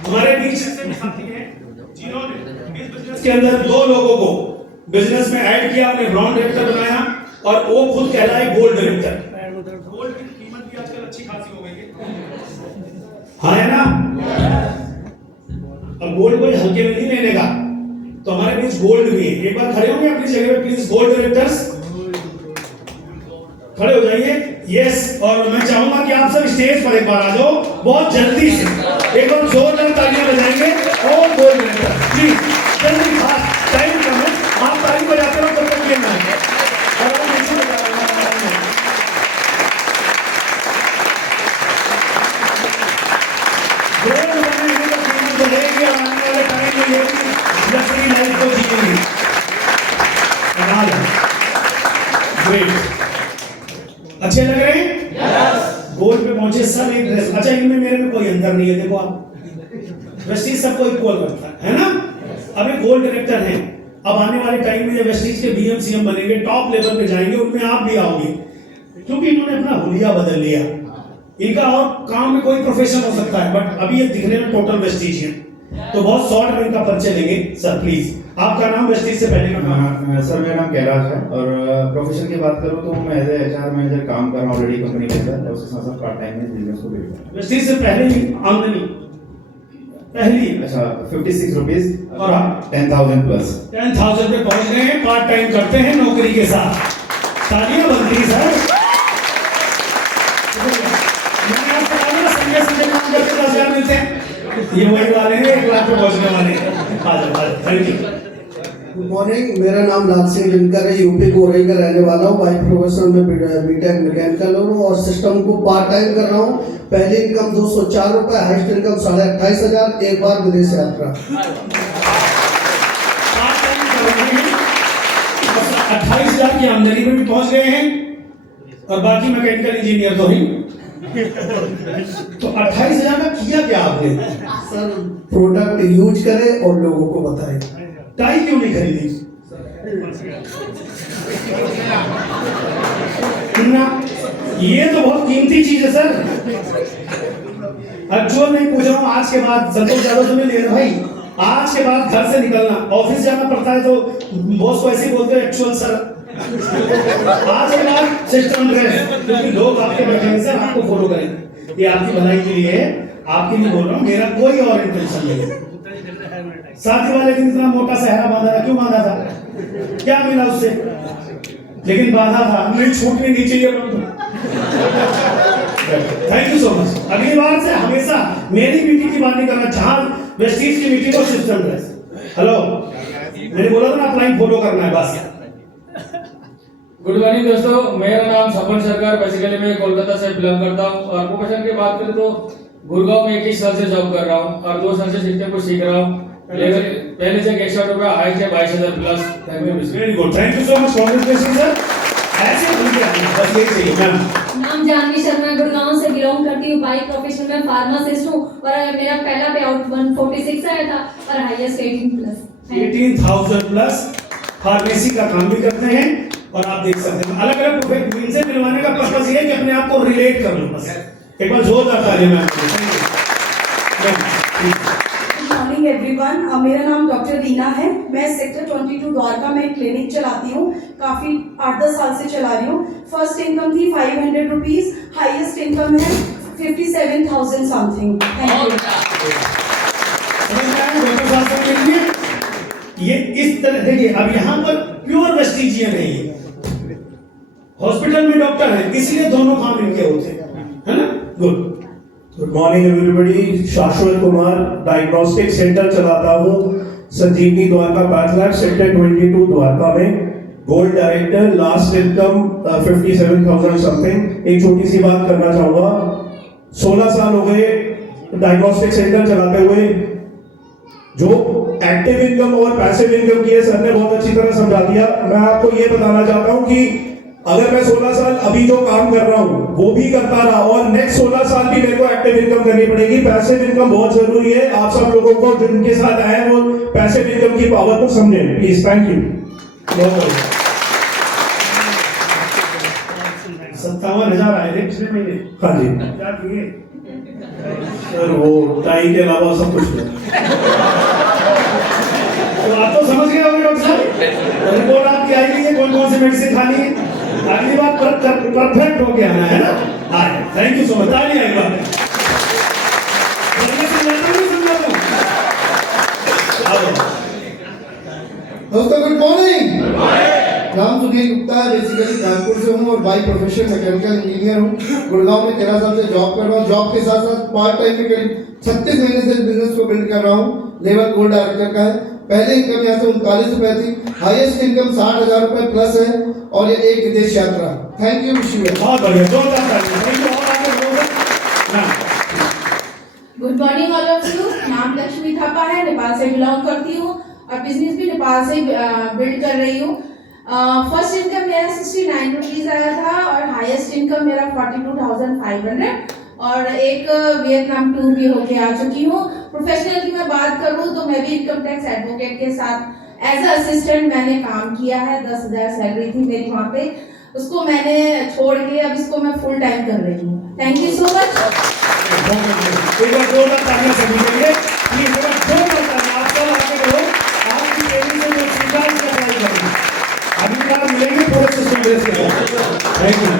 हमारे बीच ऐसे साथी हैं जिन्होंने इस बिजनेस के अंदर 2 लोगों को बिजनेस में ऐड किया, उन्हें ब्रॉन्ज डायरेक्टर बनाया और वो खुद कहलाए गोल्ड डायरेक्टर। गोल्ड की कीमत भी आजकल अच्छी खासी हो गई है, हाँ है ना? अब गोल्ड कोई हल्के में नहीं लेने का, तो हमारे बीच गोल्ड भी है। एक बार खड़े होंगे अपनी जगह पे प्लीज, गोल्ड डायरेक्टर्स खड़े हो जाइए। यस, और मैं चाहूंगा कि आप सब स्टेज पर एक बार आ जाओ बहुत जल्दी से। एक बार जोरदार तालियां बजाएंगे और गोल्ड डायरेक्टर प्लीज जल्दी, टाइम कम है, आप ताली बजाते रहो तब तक गेम है। अच्छे लग रहे हैं? गोल्ड पे पहुंचे सब एक ड्रेस। अच्छा, इनमें मेरे में कोई अंदर नहीं है, देखो आप वेस्टिज सबको इक्वल करता है ना? अब ये गोल्ड डायरेक्टर हैं, अब आने वाले टाइम में वेस्टिज के बीएमसीएम बनेंगे, टॉप लेवल पे जाएंगे, उनमें आप भी आओगे क्योंकि इन्होंने अपना हुलिया बदल लिया। इनका और काम में कोई प्रोफेशन हो सकता है बट अभी ये दिखने में टोटल वेस्टिज है। तो बहुत शॉर्ट में इनका परिचय लेंगे। सर प्लीज, आपका नाम, वेस्टिज से पहले का नाम। सर मेरा नाम कैलाश है और प्रोफेशन की बात करूँ तो मैं एज एचआर मैनेजर काम कर रहा हूँ ऑलरेडी कंपनी के अंदर और उसके साथ साथ पार्ट टाइम में बिजनेस को देख रहा हूँ। वेस्टिज से पहले ही आमदनी पहली अच्छा 56 रुपीज और आप 10,000 प्लस। 10,000 पे पहुंच गए हैं, पार्ट टाइम करते हैं नौकरी के साथ। तालियां बनती हैं सर। मैंने आपको कहा ना संडे संडे काम करके 10,000 मिलते हैं, ये वही वाले हैं 1 लाख पे पहुंचने वाले हैं। आ जाओ, थैंक यू। गुड मॉर्निंग, मेरा नाम लाल सिंह दिनकर है, यूपी गोरई का रहने वाला हूँ। बाई प्रोफेशनल में बीटेक मैकेनिकल हूँ और सिस्टम को पार्ट टाइम कर रहा हूँ। पहली इनकम 204 रुपये, हाइस्ट इनकम 28,500, एक बार विदेश यात्रा। 28,000 की आमदनी में भी पहुंच गए हैं और बाकी मैकेनिकल इंजीनियर तो ही। तो 28,000 का किया क्या आपने? सर प्रोडक्ट यूज करें और लोगों को बताएं। टाई क्यों नहीं खरीदी? ना, ये तो बहुत कीमती चीज है सर। एक्चुअल नहीं पूछ रहा हूँ, आज के बाद संतोष यादव से मिलिए भाई, आज के बाद घर से निकलना, ऑफिस जाना पड़ता है तो बॉस को ऐसे ही बोलते हैं एक्चुअल सर। आज के बाद सिस्टम ड्रेस, क्योंकि लोग आपके बैठेंगे सर, आपको फॉलो करेंगे। ये आपकी भलाई के लिए है, आपके लिए बोल रहा हूँ, मेरा कोई और इंटेंशन नहीं है। शादी वाले दिन इतना मोटा सहरा बांधा था, क्यों बांधा था? क्या मिला उससे? लेकिन बांधा था, नहीं छूटनी नहीं चाहिए। Thank you so much. अगली बार से हमेशा मेरी मीटिंग की बात नहीं करना, जहां वेस्टीज की मीटिंग हो सिस्टम ड्रेस। हेलो, मैंने बोला था ना अपलाइन फॉलो करना है बस। गुड मॉर्निंग दोस्तों, मेरा नाम सपन सरकार, बेसिकली मैं कोलकाता से बिलोंग करता हूँ और प्रोफेशन की बात करें तो गुड़गांव में 21 साल से जॉब कर रहा हूँ और 2 साल से सिस्टम को सीख रहा हूँ। लेवल पहले से 61 रुपये, हाई से 22,000 plus. Thank you, very good, thank you so much, congratulation sir. ऐसे बोल के आइए, बस यही चाहिए मैम। नाम जानवी शर्मा, गुड़गांव से बिलोंग करती हूँ। बाई प्रोफेशन में फार्मासिस्ट हूँ और मेरा पहला पे आउट 146 आया था और हाईएस्ट 18 प्लस। 18,000 प्लस फार्मेसी का काम भी करते हैं और आप देख सकते हैं अलग अलग प्रोफेशन इनसे मिलवाने का पर्पस ये है कि अपने आप को रिलेट कर लो। बस एक बार जोरदार तालियां मैम। मॉर्निंग एवरीवन, मेरा नाम डॉक्टर रीना है। मैं सेक्टर 22 द्वारका में क्लिनिक चलाती हूँ, काफ़ी 8-10 साल से चला रही हूँ। फर्स्ट इनकम थी 500 रुपीज़, हाईएस्ट इनकम है 57,000 समथिंग। Thank you. ये इस तरह देखिए, अब यहाँ पर प्योर वेस्टिजियन है, ये हॉस्पिटल में डॉक्टर है, इसलिए दोनों काम इनके होते हैं, है ना? गुड। गुड मॉर्निंग एवरीबॉडी, शाश्वत कुमार, डायग्नोस्टिक सेंटर चलाता हूँ, संजीवनी द्वारका पैथलैब, सेक्टर 22 द्वारका में, gold director, last income 57,000 something. एक छोटी सी बात करना चाहूँगा, 16 साल हो गए डायग्नोस्टिक सेंटर चलाते हुए। जो एक्टिव इनकम और पैसिव इनकम की है सर ने बहुत अच्छी तरह समझा दिया। मैं आपको ये बताना चाहता हूँ कि अगर मैं 16 साल अभी जो काम कर रहा हूँ वो भी करता रहा और नेक्स्ट 16 साल भी मेरे को एक्टिव इनकम करनी पड़ेगी। पैसिव इनकम बहुत जरूरी है। आप सब लोगों को जिनके साथ आए वो पैसिव इनकम की पावर को समझें प्लीज। Thank you. 57,000 आए थे पिछले महीने। हाँ जी क्या किए सर, वो टाई के अलावा सब कुछ है। तो आप तो समझ गए होंगे डॉक्टर साहब, रिपोर्ट आपकी आई है, कौन कौन सी मेडिसिन खानी है। अगली बार परफेक्ट होके आना है ना। आए, थैंक यू सो मच। तालियां एक बार। दोस्तों गुड मॉर्निंग, नाम सुनील गुप्ता है, बेसिकली कानपुर से हूँ और बाई प्रोफेशन मैकेनिकल इंजीनियर हूँ। गुड़गांव में 13 साल से जॉब कर रहा हूँ। जॉब के साथ साथ पार्ट टाइम में करीब 36 महीने से बिजनेस को बिल्ड कर रहा हूँ। लेवल गोल्ड डायरेक्टर का है। पहले इनकम यहाँ से 39 रुपये थी, हाईएस्ट इनकम 60,000 रुपये प्लस है और ये एक विदेश यात्रा। Thank you, wish you well. बहुत बढ़िया, जोरदार तालियां। Thank you. और आगे बोलो। Good morning all of you. नाम लक्ष्मी थापा है, नेपाल से बिलोंग करती हूँ और बिजनेस भी नेपाल से बिल्ड कर रही हूँ। फर्स्ट इनकम मेरा 69 रुपीज़ आया था और हाईएस्ट इनकम मेरा 42,500 और एक वियतनाम टूर भी होके आ चुकी हूँ। प्रोफेशनल की मैं बात करूँ तो मैं भी इनकम टैक्स एडवोकेट के साथ एज असिस्टेंट मैंने काम किया है। 10,000 सैलरी थी मेरी वहाँ पे, उसको मैंने छोड़ के अब इसको मैं फुल टाइम कर रही हूँ। Thank you so much. एक बार जोरदार तालियां सभी के लिए। प्लीज एक बार जोरदार तालियां। आप सब आगे बढ़ो, आपकी ट्रेनिंग से जो सीखा उसका अप्लाई करेंगे। अगली बार मिलेंगे पूरे सिस्टम के साथ। Thank you.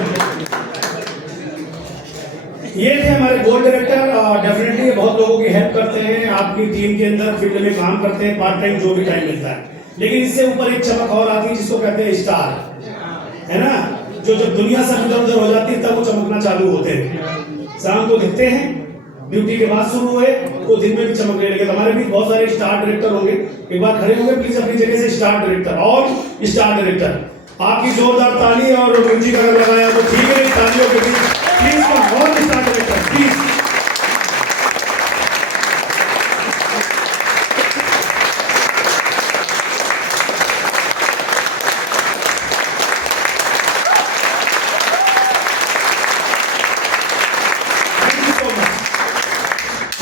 ये थे हमारे गोल्ड डायरेक्टर। डेफिनेटली ये बहुत लोगों की हेल्प करते हैं, आपकी टीम के अंदर फील्ड में काम करते हैं, पार्ट टाइम जो भी टाइम मिलता है। लेकिन इससे ऊपर एक चमक और आती है जिसको कहते हैं स्टार, है ना, जो जब दुनिया सब इधर उधर हो जाती है तब वो चमकना चालू होते हैं। शाम को दिखते हैं, ड्यूटी के बाद शुरू हुए तो दिन में भी चमकने लगे। तो हमारे भी बहुत सारे स्टार डायरेक्टर होंगे, एक बार खड़े होंगे प्लीज अपनी जगह से। स्टार डायरेक्टर और स्टार डायरेक्टर, आपकी जोरदार ताली और म्यूजिक अगर लगाया तो ठीक है, तालियों के बीच प्लीज और स्टार डायरेक्टर प्लीज।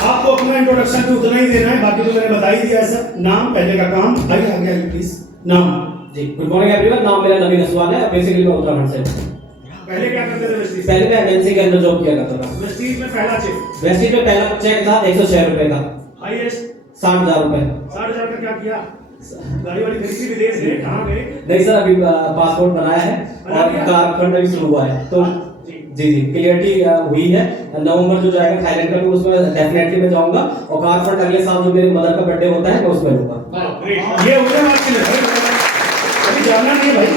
आपको अपना इंट्रोडक्शन भी उतना ही देना है, बाकी तो मैंने बता ही दिया है सर। नाम, पहले का काम, आइए आगे आइए प्लीज। नाम जी, गुड मॉर्निंग एवरीवन। नाम मेरा नवीन असवाल है, बेसिकली मैं उत्तराखंड से हूं। पहले क्या करते थे वेस्टीज? पहले मैं एमएनसी के अंदर जॉब किया करता था। वेस्टीज में पहला चेक, वेस्टीज में पहला चेक था 106 रुपए का, हाईएस्ट 60,000 रुपए। 60,000 का क्या किया? गाड़ी वाली खरीदी, विदेश गए, कहाँ गए? नहीं सर, अभी पासपोर्ट बनाया है और कार फंड भी शुरू हुआ है, तो जी जी क्लियरिटी हुई है। नवंबर जो जाएगा थाईलैंड का, तो उसमें डेफिनेटली मैं जाऊंगा। और कार फंड अगले साल जो मेरे मदर का बर्थडे होता है मैं उसमें लूंगा। ये उतने बात की है, अभी जानना नहीं है भाई।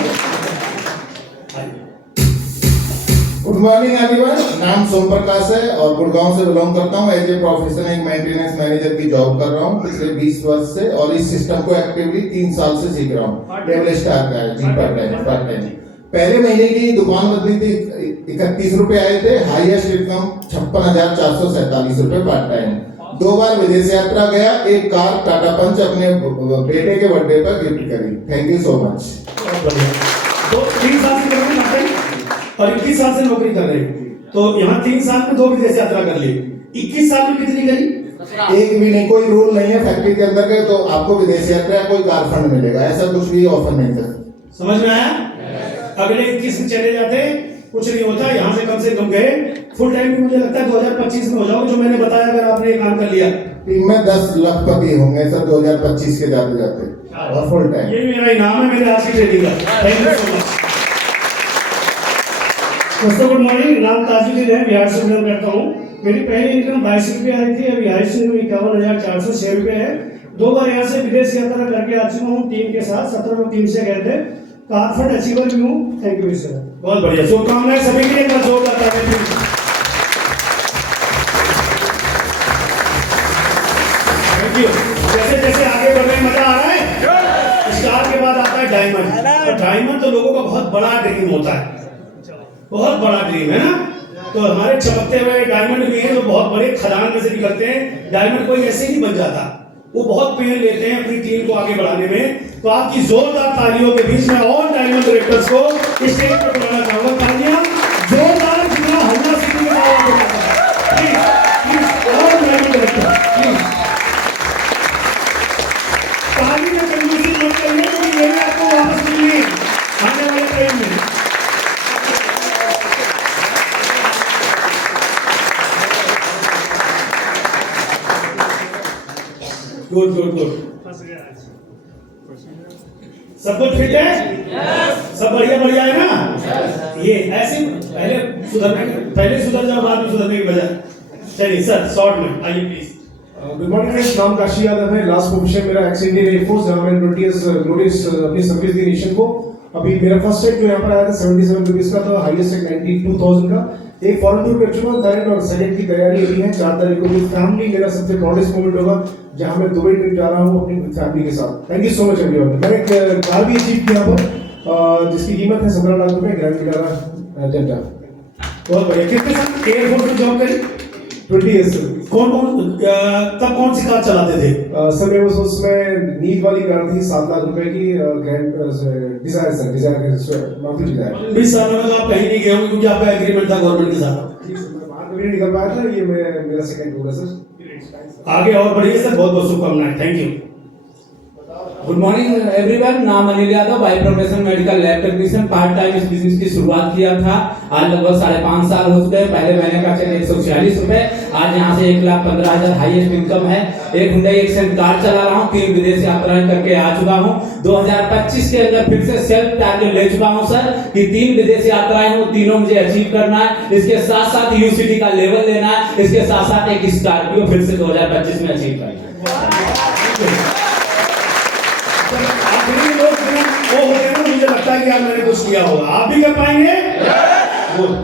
Good morning everyone. नाम सोम प्रकाश है और गुड़गांव से बिलोंग करता हूँ। एज ए प्रोफेशनल एक मेंटेनेंस मैनेजर की जॉब कर रहा हूँ पिछले 20 वर्ष से, और इस सिस्टम को एक्टिवली 3 साल से सीख रहा हूँ। टेबल स्टार का है जी, पार्ट टाइम। पहले महीने की दुकान बदली थी, 31 रुपए आए थे। हाईएस्ट इनकम 56,447 रुपए पार्ट टाइम। 2 बार विदेश यात्रा गया, एक कार टाटा पंच अपने बेटे के बर्थडे पर गिफ्ट करी। Thank you so much. तो 3 साल से कर रहे हैं और 21 साल से नौकरी कर रहे हैं, तो यहाँ 3 साल में 2 विदेश यात्रा कर ली। 21 साल में कितनी करी? एक भी नहीं, कोई रूल नहीं है। फैक्ट्री के अंदर गए तो आपको विदेश यात्रा कोई कार फंड मिलेगा, ऐसा कुछ भी ऑफर नहीं था। समझ में आया? अगले 21 में चले जाते, कुछ नहीं होता। यहाँ से कम गए फुल टाइम भी मुझे लगता है 2025 में हो जाओगे, जो मैंने बताया अगर आपने ये काम कर लिया। टीम में 10 लखपति होंगे सर 2025 के जाते जाते, और फुल टाइम। ये मेरा इनाम है मेरे आज की ट्रेनिंग का। थैंक यू सो मच दोस्तों। Good morning. नाम ताजुद्दीन है, बिहार से बिलोंग करता हूँ। मेरी पहली इनकम 22 रुपये आई थी, अभी हाईएस्ट इनकम 51,406 रुपये है। 2 बार यहाँ से विदेश यात्रा करके आ चुका हूँ टीम के साथ। 17 लोग टीम से गए थे। कार फंड अचीवर भी हूँ। Thank you sir. बहुत बढ़िया, शुभकामनाएं सभी के लिए। जोरदार तालियां। Thank you. जैसे जैसे आगे बढ़ रहे हैं, मजा आ रहा है। स्टार के बाद आता है डायमंड, और डायमंड तो लोगों का बहुत बड़ा ड्रीम होता है, बहुत बड़ा ड्रीम है ना। तो हमारे चमकते हुए डायमंड भी हैं जो बहुत बड़े खदान में से निकलते हैं। डायमंड कोई ऐसे ही बन जाता, वो बहुत पेन लेते हैं अपनी टीम को आगे बढ़ाने में। तो आपकी जोरदार तालियों के बीच में और डायमंड डायरेक्टर्स को स्टेज पर बुलाना चाहूंगा। तालियां जोरदार, जितना हल्ला सीखने का प्लीज प्लीज, और डायमंड डायरेक्टर प्लीज। ताली में कंजूसी मत करिए, क्योंकि ये आपको वापस मिलेंगे आने वाले टाइम में। Good good good. सब कुछ फिट है? सब बढ़िया बढ़िया है ना? ये ऐसे पहले सुधर जाओ, बाद में सुधरने की बजाय। चलिए सर, शॉर्ट में आइए प्लीज। Good morning friends. नाम काशी यादव है। लास्ट प्रोफेशन मेरा एक्स इंडियन एयरफोर्स, जहाँ मैंने 20 इयर्स ग्लोरियस अपनी सर्विस दी नेशन को। अभी मेरा फर्स्ट चेक जो यहाँ पर आया था 77 रुपीज का था, हाईएस्ट चेक 92,000 का। एक फॉरेन टूर कर चुका हूँ, थर्ड और सेकंड की तैयारी अभी है। 4 तारीख को फैमिली मेरा सबसे प्राउडेस्ट मोमेंट होगा, जहाँ मैं दुबई ट्रिप जा रहा हूँ अपनी फैमिली के साथ। Thank you so much everyone. मैंने एक कार भी अचीव किया यहाँ पर, जिसकी कीमत है 17 लाख रुपए, ग्रैंड विटारा डेल्टा। बहुत बढ़िया। कितने साल एयरफोर्स में जॉब करी? 20 इयर्स। तब कौन सी कार चलाते थे? सर मेरे पास उसमें नील वाली कार थी 7 लाख रुपए की, grand Dzire sir, Dzire Maruti Dzire. 20 सालों में तो आप कहीं नहीं गए होंगे, क्योंकि आपका एग्रीमेंट था गवर्नमेंट के साथ। बाहर कभी नहीं निकल पाया था। ये मेरा सेकंड टूर है सर। आगे और बढ़िए सर, बहुत बहुत शुभकामनाएं। Thank you. Good morning everyone, नाम Anil Yadav, by profession medical lab technician. Part time इस बिजनेस की शुरुआत किया था। आज लगभग 5.5 साल हो चुके हैं। पहले महीने का चेक 146 रुपए, आज यहाँ से 1,15,000 हाईएस्ट इनकम है। एक हुंडई एक्सेंट कार चला रहा हूँ, 3 विदेश यात्राएं करके आ चुका हूँ। 2025 के अंदर फिर से सेल्फ टारगेट ले चुका हूँ सर कि 3 विदेश यात्राएं हो, तीनों मुझे अचीव करना है। इसके साथ साथ यूसिटी का लेवल लेना है, इसके साथ साथ एक स्कॉर्पियो फिर से 2025 में अचीव करना है। आखिरी लोग वो होते हैं ना, मुझे लगता है कि यार मैंने कुछ किया होगा, आप भी कर पाएंगे।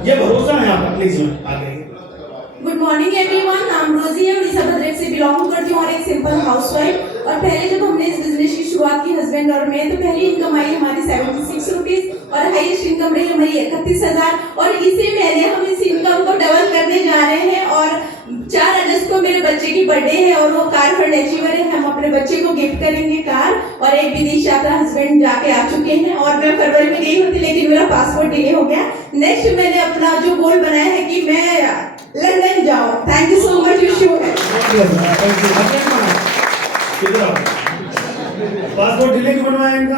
ये भरोसा है आपका, प्लीज आगे। गुड मॉर्निंग एवरीवन, नाम रोजी है, उड़ीसा भद्रक से बिलोंग करती हूँ और एक सिंपल हाउसवाइफ। और पहले जब हमने इस बिजनेस की शुरुआत की हस्बैंड और मैं, तो पहली इनकम आई हमारी 76 रुपीज और हाईएस्ट इनकम रही हमारी 31,000। और इसी महीने हम इस इनकम को डबल करने जा रहे हैं। और 4 अगस्त को मेरे बच्चे की बर्थडे है और वो कार फंड अचीवर है। हम अपने बच्चे को गिफ्ट करेंगे कार। और एक विदेश यात्रा हस्बैंड जाके आ चुके हैं और मैं फरवरी में गई होती, लेकिन मेरा पासपोर्ट डिले हो गया। नेक्स्ट मैंने अपना जो गोल बनाया है कि मैं लंदन जाऊं। Thank you so much. Passport delay क्यों बनवाया इनका?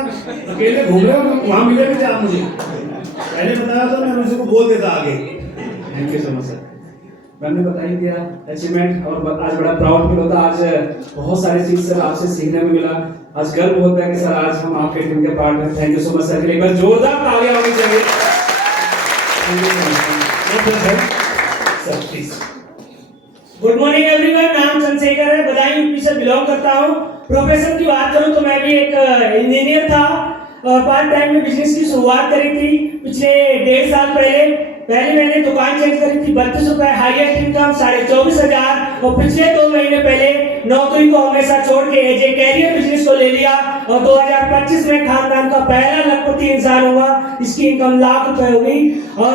अकेले घूम रहे हो, वहां मिले भी थे आप मुझे, पहले बताया तो मैं उसी को बोल देता आगे। Thank you so much sir. मैंने बता ही दिया अचीवमेंट, और आज बड़ा प्राउड फील होता है। आज बहुत सारी चीज सर आपसे सीखने में मिला। आज गर्व होता है कि सर आज हम आपके टीम के पार्ट हैं। Thank you so much sir. एक बार जोरदार तालियां होनी चाहिए sir, please. Good morning everyone, नाम चंद्रशेखर है, बदायूं यूपी से बिलोंग करता हूँ। प्रोफेशन की बात करूँ तो मैं भी एक इंजीनियर था। पार्ट टाइम में बिजनेस की शुरुआत करी थी पिछले 1.5 साल पहले। मैंने दुकान चेंज करी थी, 32 रुपए हाईएस्ट इनकम, 24,500। और पिछले 2 महीने पहले नौकरी को हमेशा छोड़ के एज ए कैरियर बिजनेस को ले लिया। और 2025 में खानदान का पहला लखपति इंसान हुआ, इसकी इनकम लाख रुपए हो गई। और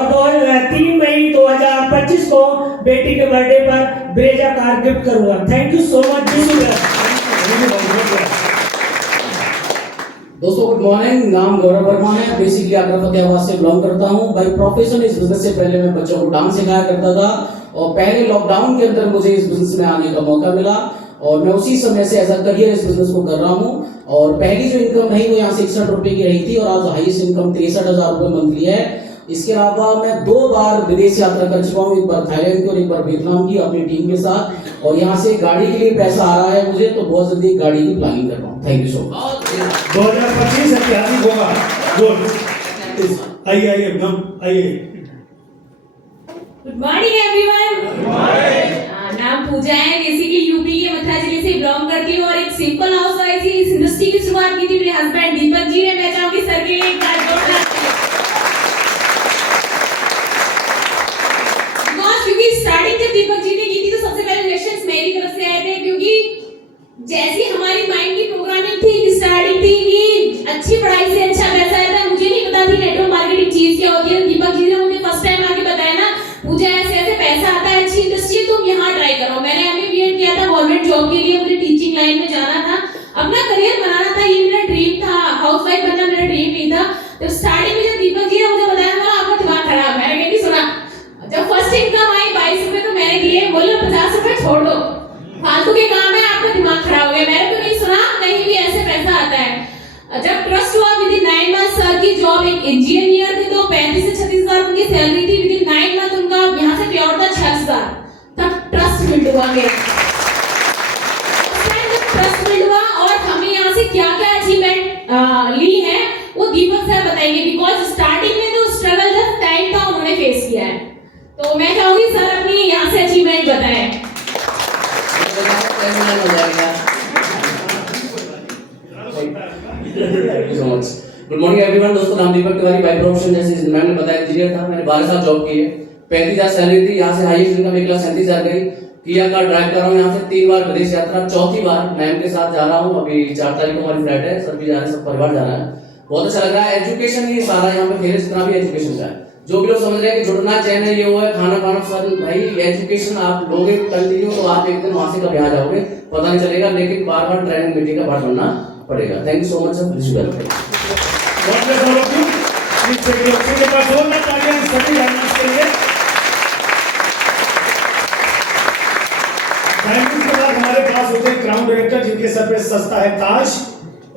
3 मई 2025 को बेटी के बर्थडे पर ब्रेजा कार गिफ्ट करूंगा। Thank you so much. दोस्तों गुड मॉर्निंग, नाम गौरव वर्मा है, बेसिकली आगरा फतेहाबाद से बिलोंग करता हूं। बाय प्रोफेशन इस बिजनेस से पहले मैं बच्चों को डांस सिखाया करता था और पहले लॉकडाउन के अंदर मुझे इस बिजनेस में आने का मौका मिला और मैं उसी समय से एज अ करियर इस बिजनेस को कर रहा हूं। और पहली जो इनकम रही वो यहाँ से 61 रुपए की रही थी और आज हाईएस्ट इनकम 63,000 रुपए मंथली है। इसके अलावा मैं 2 बार विदेश यात्रा कर चुका हूँ, एक बार थाईलैंड की और एक बार वियतनाम की अपनी टीम के साथ। और यहाँ से गाड़ी के लिए पैसा आ रहा है मुझे, तो बहुत जल्दी गाड़ी की प्लानिंग कर रहा हूँ। Thank you so much. 2025 ऐतिहासिक होगा। गुड, आइए आइए। गुड मॉर्निंग एवरीवन, नाम पूजा है, बेसिकली यूपी के मथुरा जिले से बिलोंग करती हूँ और एक सिंपल हाउसवाइफ थी। इस इंडस्ट्री की शुरुआत की थी मेरे हस्बैंड दीपक जी ने। मैं चाहूंगी सर के लिए एक बार जोरदार क्योंकि स्टार्टिंग जब दीपक जी ने की थी तो सबसे पहले रिएक्शंस मेरी तरफ से आए थे, क्योंकि जैसी हमारी माइंड की प्रोग्रामिंग थी, स्टार्टिंग थी कि अच्छी पढ़ाई से अच्छा पैसा आता है। मुझे नहीं पता थी नेटवर्क मार्केटिंग चीज क्या होती है। दीपक जी ने मुझे फर्स्ट टाइम आके बताया ना, पूजा ऐसे ऐसे पैसा आता है, अच्छी इंडस्ट्री, तुम यहाँ ट्राई करो। मैंने एमए बीएड किया था गवर्नमेंट जॉब के लिए, मुझे टीचिंग लाइन में जाना था, अपना करियर बनाना था, ये मेरा ड्रीम था। हाउसवाइफ बनना मेरा ड्रीम नहीं था। तो स्टार्टिंग में जब दीपक जी ने मुझे बताया ना, आपका दिमाग खराब। मैंने कहा कि सुना, जब फर्स्ट इनकम आई 22 रुपए तो मैंने दिए, बोले 50 रुपए छोड़ दो, फालतू के काम है, आपका दिमाग खराब हो गया। मैंने तो नहीं सुना, कहीं भी ऐसे पैसा आता है। जब ट्रस्ट हुआ विदिन 9 मंथ, सर की जॉब एक इंजीनियर थी तो 35 से 36,000 उनकी सैलरी थी। विदिन 9 मंथ उनका यहाँ से पे आउट था 6,000। तब ट्रस्ट बिल्ड हुआ गया। ट्रस्ट बिल्ड हुआ और हमें यहाँ से क्या क्या अचीवमेंट ली है वो दीपक सर बताएंगे, बिकॉज स्टार्टिंग में तो स्ट्रगल जब टाइम था उन्होंने फेस किया है। तो मैं चाहूंगी सर अपनी यहाँ से अचीवमेंट बताएं। Good morning everyone. दोस्तों नाम दीपक तिवारी, बाय प्रोफेशन जैसे मैंने बताया इंजीनियर था। मैंने 12 साल जॉब की है, 35,000 सैलरी थी। यहाँ से हाईएस्ट इनकम 1,37,000 गई। किया कार ड्राइव कर रहा हूँ। यहाँ से 3 बार विदेश यात्रा, 4थी बार मैम के साथ जा रहा हूँ। अभी 4 तारीख को हमारी फ्लाइट है, सब भी जा रहे हैं, सब परिवार जा रहा है। बहुत अच्छा लग रहा है। एजुकेशन ही सारा यहाँ पे फेल, जितना भी एजुकेशन का है। जो भी लोग समझ रहे हैं कि जुड़ना चाहिए ये वो है खाना खाना सर, भाई एजुकेशन आप लोगे कंटिन्यू तो आप एक दिन वहां से कब यहाँ जाओगे पता नहीं चलेगा, लेकिन बार बार ट्रेनिंग मीटिंग का पार्ट बनना पड़ेगा। Thank you so much sir. हमारे पास होते हैं क्राउन डायरेक्टर, जिनके सर पे सस्ता है ताज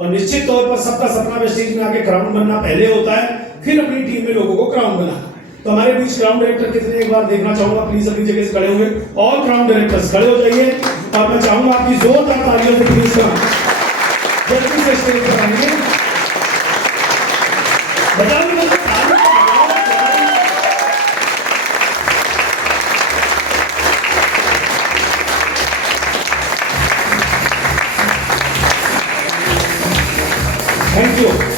और निश्चित तौर पर सबका सपना वेस्टीज में आके क्राउन बनना पहले होता है, फिर अपनी टीम में लोगों को क्राउन बनाना। तो हमारे बीच क्राउन डायरेक्टर कितने एक बार देखना चाहूंगा, प्लीज अपनी जगह से खड़े हुए ऑल क्राउन डायरेक्टर्स खड़े हो जाइए और मैं चाहूंगा आपकी जोरदार तालियों से प्लीज जल्दी से स्टेज पर आइए।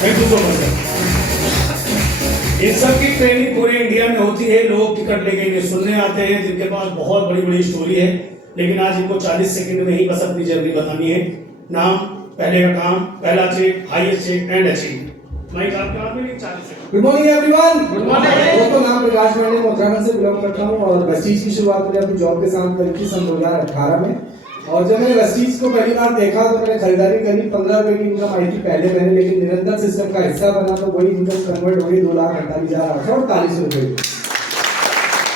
Thank you so much sir. इन सब की ट्रेनिंग पूरे इंडिया में होती है, लोग टिकट लेके इन्हें सुनने आते हैं जिनके पास बहुत बड़ी बड़ी स्टोरी है, लेकिन आज इनको 40 सेकंड में ही बस अपनी जर्नी बतानी है। नाम, पहले का काम, पहला check, highest check and achieve. Mic आपके हाथ में, 40 second. Good morning everyone. Good morning. दोस्तों, नाम प्रकाश पांडे, मैं उत्तराखंड से बिलोंग करता हूं और वेस्टीज की शुरुआत मैंने अपनी जॉब के साथ करी थी सन 2018 में। और जब मैंने वेस्टीज को पहली बार देखा तो मैंने खरीदारी करी, 15 रुपए की इनकम आई थी पहले महीने, लेकिन निरंतर सिस्टम का हिस्सा बना तो वही इनकम कन्वर्ट हो गई 2,48,848 रुपए।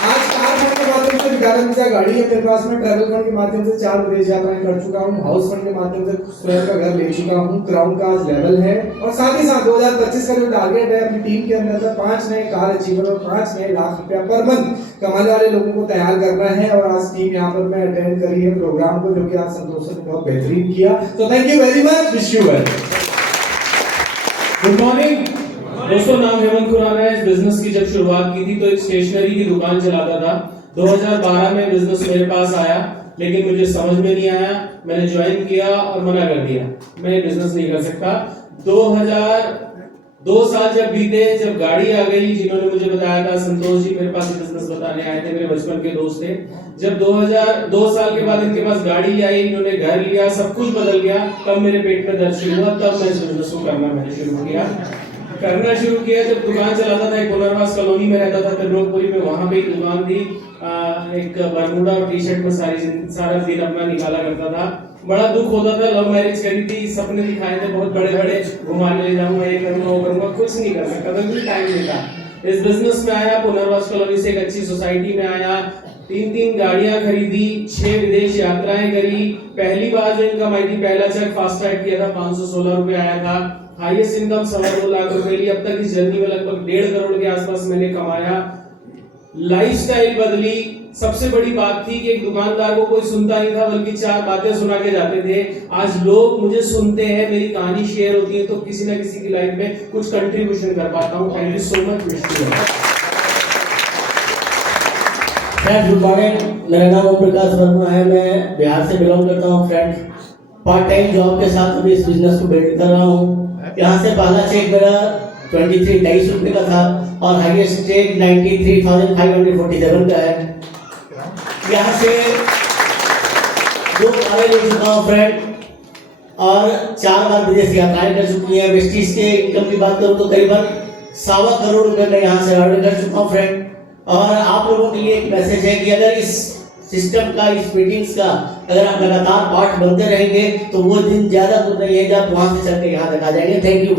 आज कार फंड के माध्यम से 11 गाड़ी है मेरे पास में, ट्रैवल फंड के माध्यम से 4 विदेश यात्राएं कर चुका हूँ, हाउस फंड के माध्यम से स्वयं का घर ले चुका हूँ, क्राउन का आज लेवल है। और साथ ही साथ 2025 का जो टारगेट है अपनी टीम के अंदर 5 नए कार अचीवर और 5 नए लाख रुपया पर मंथ कमाने वाले लोगों को तैयार करना है। और आज टीम यहाँ पर मैं अटेंड करी है प्रोग्राम को, जो कि आज संतोष ने बहुत बेहतरीन किया, तो thank you very much, wish you well. Good morning दोस्तों, नाम हेमंत खुराना है। इस बिजनेस की जब शुरुआत की थी तो एक स्टेशनरी की दुकान चलाता था। 2012 में बिजनेस मेरे पास आया, लेकिन मुझे समझ में नहीं आया, मैंने ज्वाइन किया और मना कर दिया, मैं बिजनेस नहीं कर सकता। 2 साल जब बीते, जब गाड़ी आ गई, जिन्होंने मुझे बताया था संतोष जी मेरे पास बिजनेस बताने आए थे, मेरे बचपन के दोस्त थे। जब 2 साल के बाद इनके पास गाड़ी आई, इन्होंने घर लिया, सब कुछ बदल गया, तब मेरे पेट में दर्द शुरू हुआ, तब मैं इस बिजनेस को करना शुरू किया। जब दुकान चलाता था, एक पुनर्वास कॉलोनी में रहता था त्रिलोकपुरी में, वहां पे एक दुकान थी, एक बरमूडा और टी शर्ट में सारा दिन अपना निकाला करता था। बड़ा दुख होता था, लव मैरिज करी थी, सपने दिखाए थे बहुत बड़े बड़े, घुमाने ले जाऊंगा, ये करूंगा वो करूंगा, कुछ नहीं कर सकता था क्योंकि टाइम नहीं था। इस बिजनेस में आया, पुनर्वास कॉलोनी से एक अच्छी सोसाइटी में आया, 3 गाड़ियां खरीदी, 6 विदेश यात्राएं करी। पहली बार जो इनकम आई थी, पहला चेक फास्ट ट्रैक किया था, 516 रुपए आया था। हाईएस्ट इनकम 2.25 लाख रुपए ली। अब तक इस जर्नी में लगभग 1.5 करोड़ के आसपास मैंने कमाया। लाइफस्टाइल बदली। सबसे बड़ी बात थी कि एक दुकानदार को कोई सुनता नहीं था, बल्कि 4 बातें सुना के जाते थे। आज लोग मुझे सुनते हैं, मेरी कहानी शेयर होती है, तो किसी ना किसी की लाइफ में कुछ कंट्रीब्यूशन कर पाता हूँ। Thank you so much. Good morning, मेरा नाम ओम प्रकाश वर्मा है, मैं बिहार से बिलोंग करता हूँ फ्रेंड। पार्ट टाइम जॉब के साथ अभी इस बिजनेस को बिल्ड कर रहा हूँ। यहाँ से पहला चेक मेरा 23 रुपए का था और हाईएस्ट चेक 93,547 का है। यहाँ से 2 कारें ले चुका हूँ फ्रेंड और 4 बार विदेश यात्राएं कर चुकी है। वेस्टीज के इनकम की बात करूँ तो करीबन 2.25 करोड़ रुपए मैं यहाँ से अर्न कर चुका हूँ फ्रेंड। और आप लोगों के लिए एक मैसेज है कि अगर इस सिस्टम का, इस मीटिंग्स का अगर आप लगातार पार्ट बनते रहेंगे तो वो दिन ज्यादा दूर नहीं है जब वहां से चल के यहाँ तक आ जाएंगे। Thank you.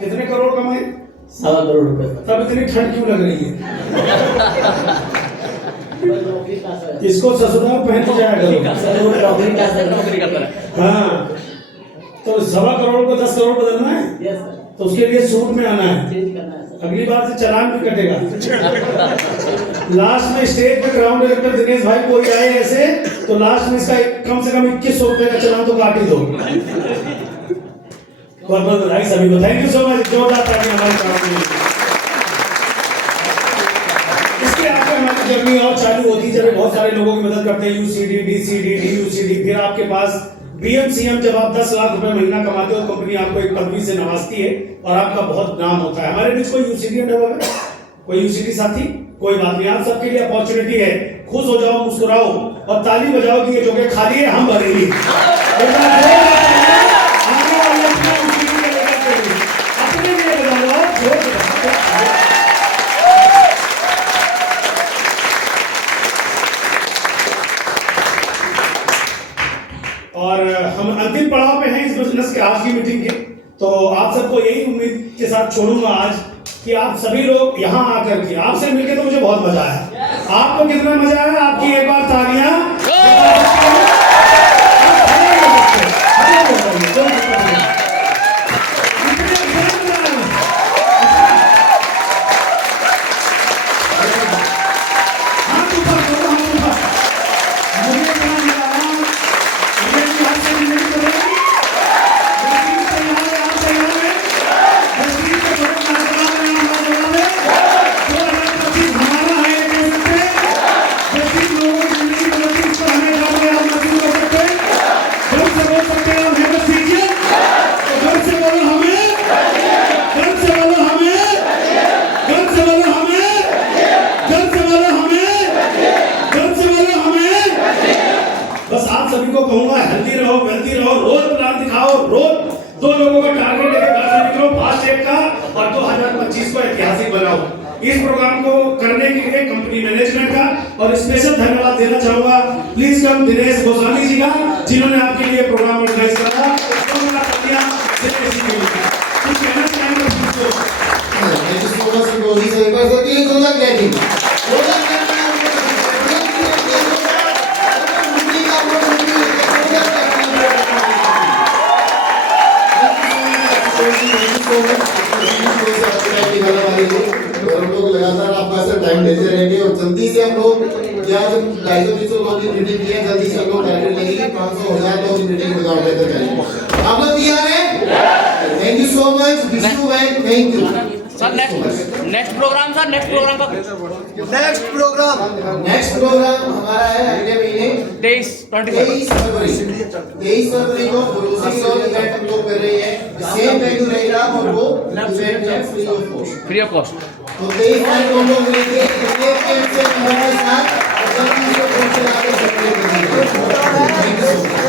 कितने करोड़ कमाए? 2.25 करोड़ रुपए। तब इतनी ठंड क्यों लग रही है? इसको ससुराल पहन के जाया करो। हाँ, तो 2.25 करोड़ को 10 करोड़ बदलना है, तो उसके लिए सूट में आना है। अगली बार से चालान भी कटेगा। लास्ट में स्टेज पे ग्राउंड डायरेक्टर दिनेश भाई कोई आए ऐसे, तो लास्ट में इसका कम से कम 2100 रुपए का चालान तो काट ही दो। बहुत बहुत बधाई सभी को। Thank you so much. जोरदार ताली हमारे काम में। इसके आगे हमारी जर्नी और चालू होती चले, बहुत सारे लोगों की मदद करते हैं, यूसीडी, डीसीडी, डीयूसीडी, फिर आपके पास बीएमसीएम। जब आप 10 लाख रुपए महीना कमाते हो, कंपनी आपको एक पदवी से नवाजती है और आपका बहुत नाम होता है। हमारे बीच कोई यूसीडी है? कोई यूसीडी साथी? कोई बात नहीं, आप सबके लिए अपॉर्चुनिटी है। खुश हो जाओ, मुस्कुराओ और ताली बजाओ कि ये जगह खाली है, हम भरेंगे। और हम अंतिम पड़ाव पे हैं इस बिजनेस के आज की मीटिंग के, तो आप सबको यही उम्मीद के साथ छोड़ूंगा आज कि आप सभी लोग यहाँ आकर के आपसे मिलके तो मुझे बहुत मजा आया। आपको कितना मजा आया? आपकी एक बार तालियां। बस आप सभी को कहूंगा हेल्दी रहो, वेल्दी रहो, रोज प्लान दिखाओ, रोज 2 लोगों का टारगेट लेके घर से निकलो फास्ट एक का, और 2025 को ऐतिहासिक बनाओ। इस प्रोग्राम को करने के लिए कंपनी मैनेजमेंट का और स्पेशल धन्यवाद देना चाहूंगा। प्लीज कम दिनेश गोस्वामी जी का, जिन्होंने आपके लिए प्रोग्राम ऑर्गेनाइज करा। कुछ कहना चाहेंगे? थैंक यू सो मच रोजी सर, एक बार सर ये जोरदार क्लैपिंग। हम लोग लगातार आपका ऐसा टाइम लेते रहेंगे और जल्दी से हम लोग यहाँ जब 250 लोगों की मीटिंग की है, जल्दी से हम लोग टारगेट लगेगी 500,000 लोगों की मीटिंग विदाउट लेकर करेंगे। आप लोग तैयार हैं? Thank you so much, wish you well, thank you sir. Next programme का नेक्स्ट प्रोग्राम हमारा है अगले महीने 23 फरवरी को क्लोजिंग इवेंट हम लोग कर रहे हैं। सेम वेन्यू रहेगा और वो इवेंट है फ्री ऑफ कॉस्ट। तो 23 तारीख को हम लोग मिलेंगे एक से हमारे साथ और जल्दी से पहुंचने वाले सबके लिए। Thank you so much.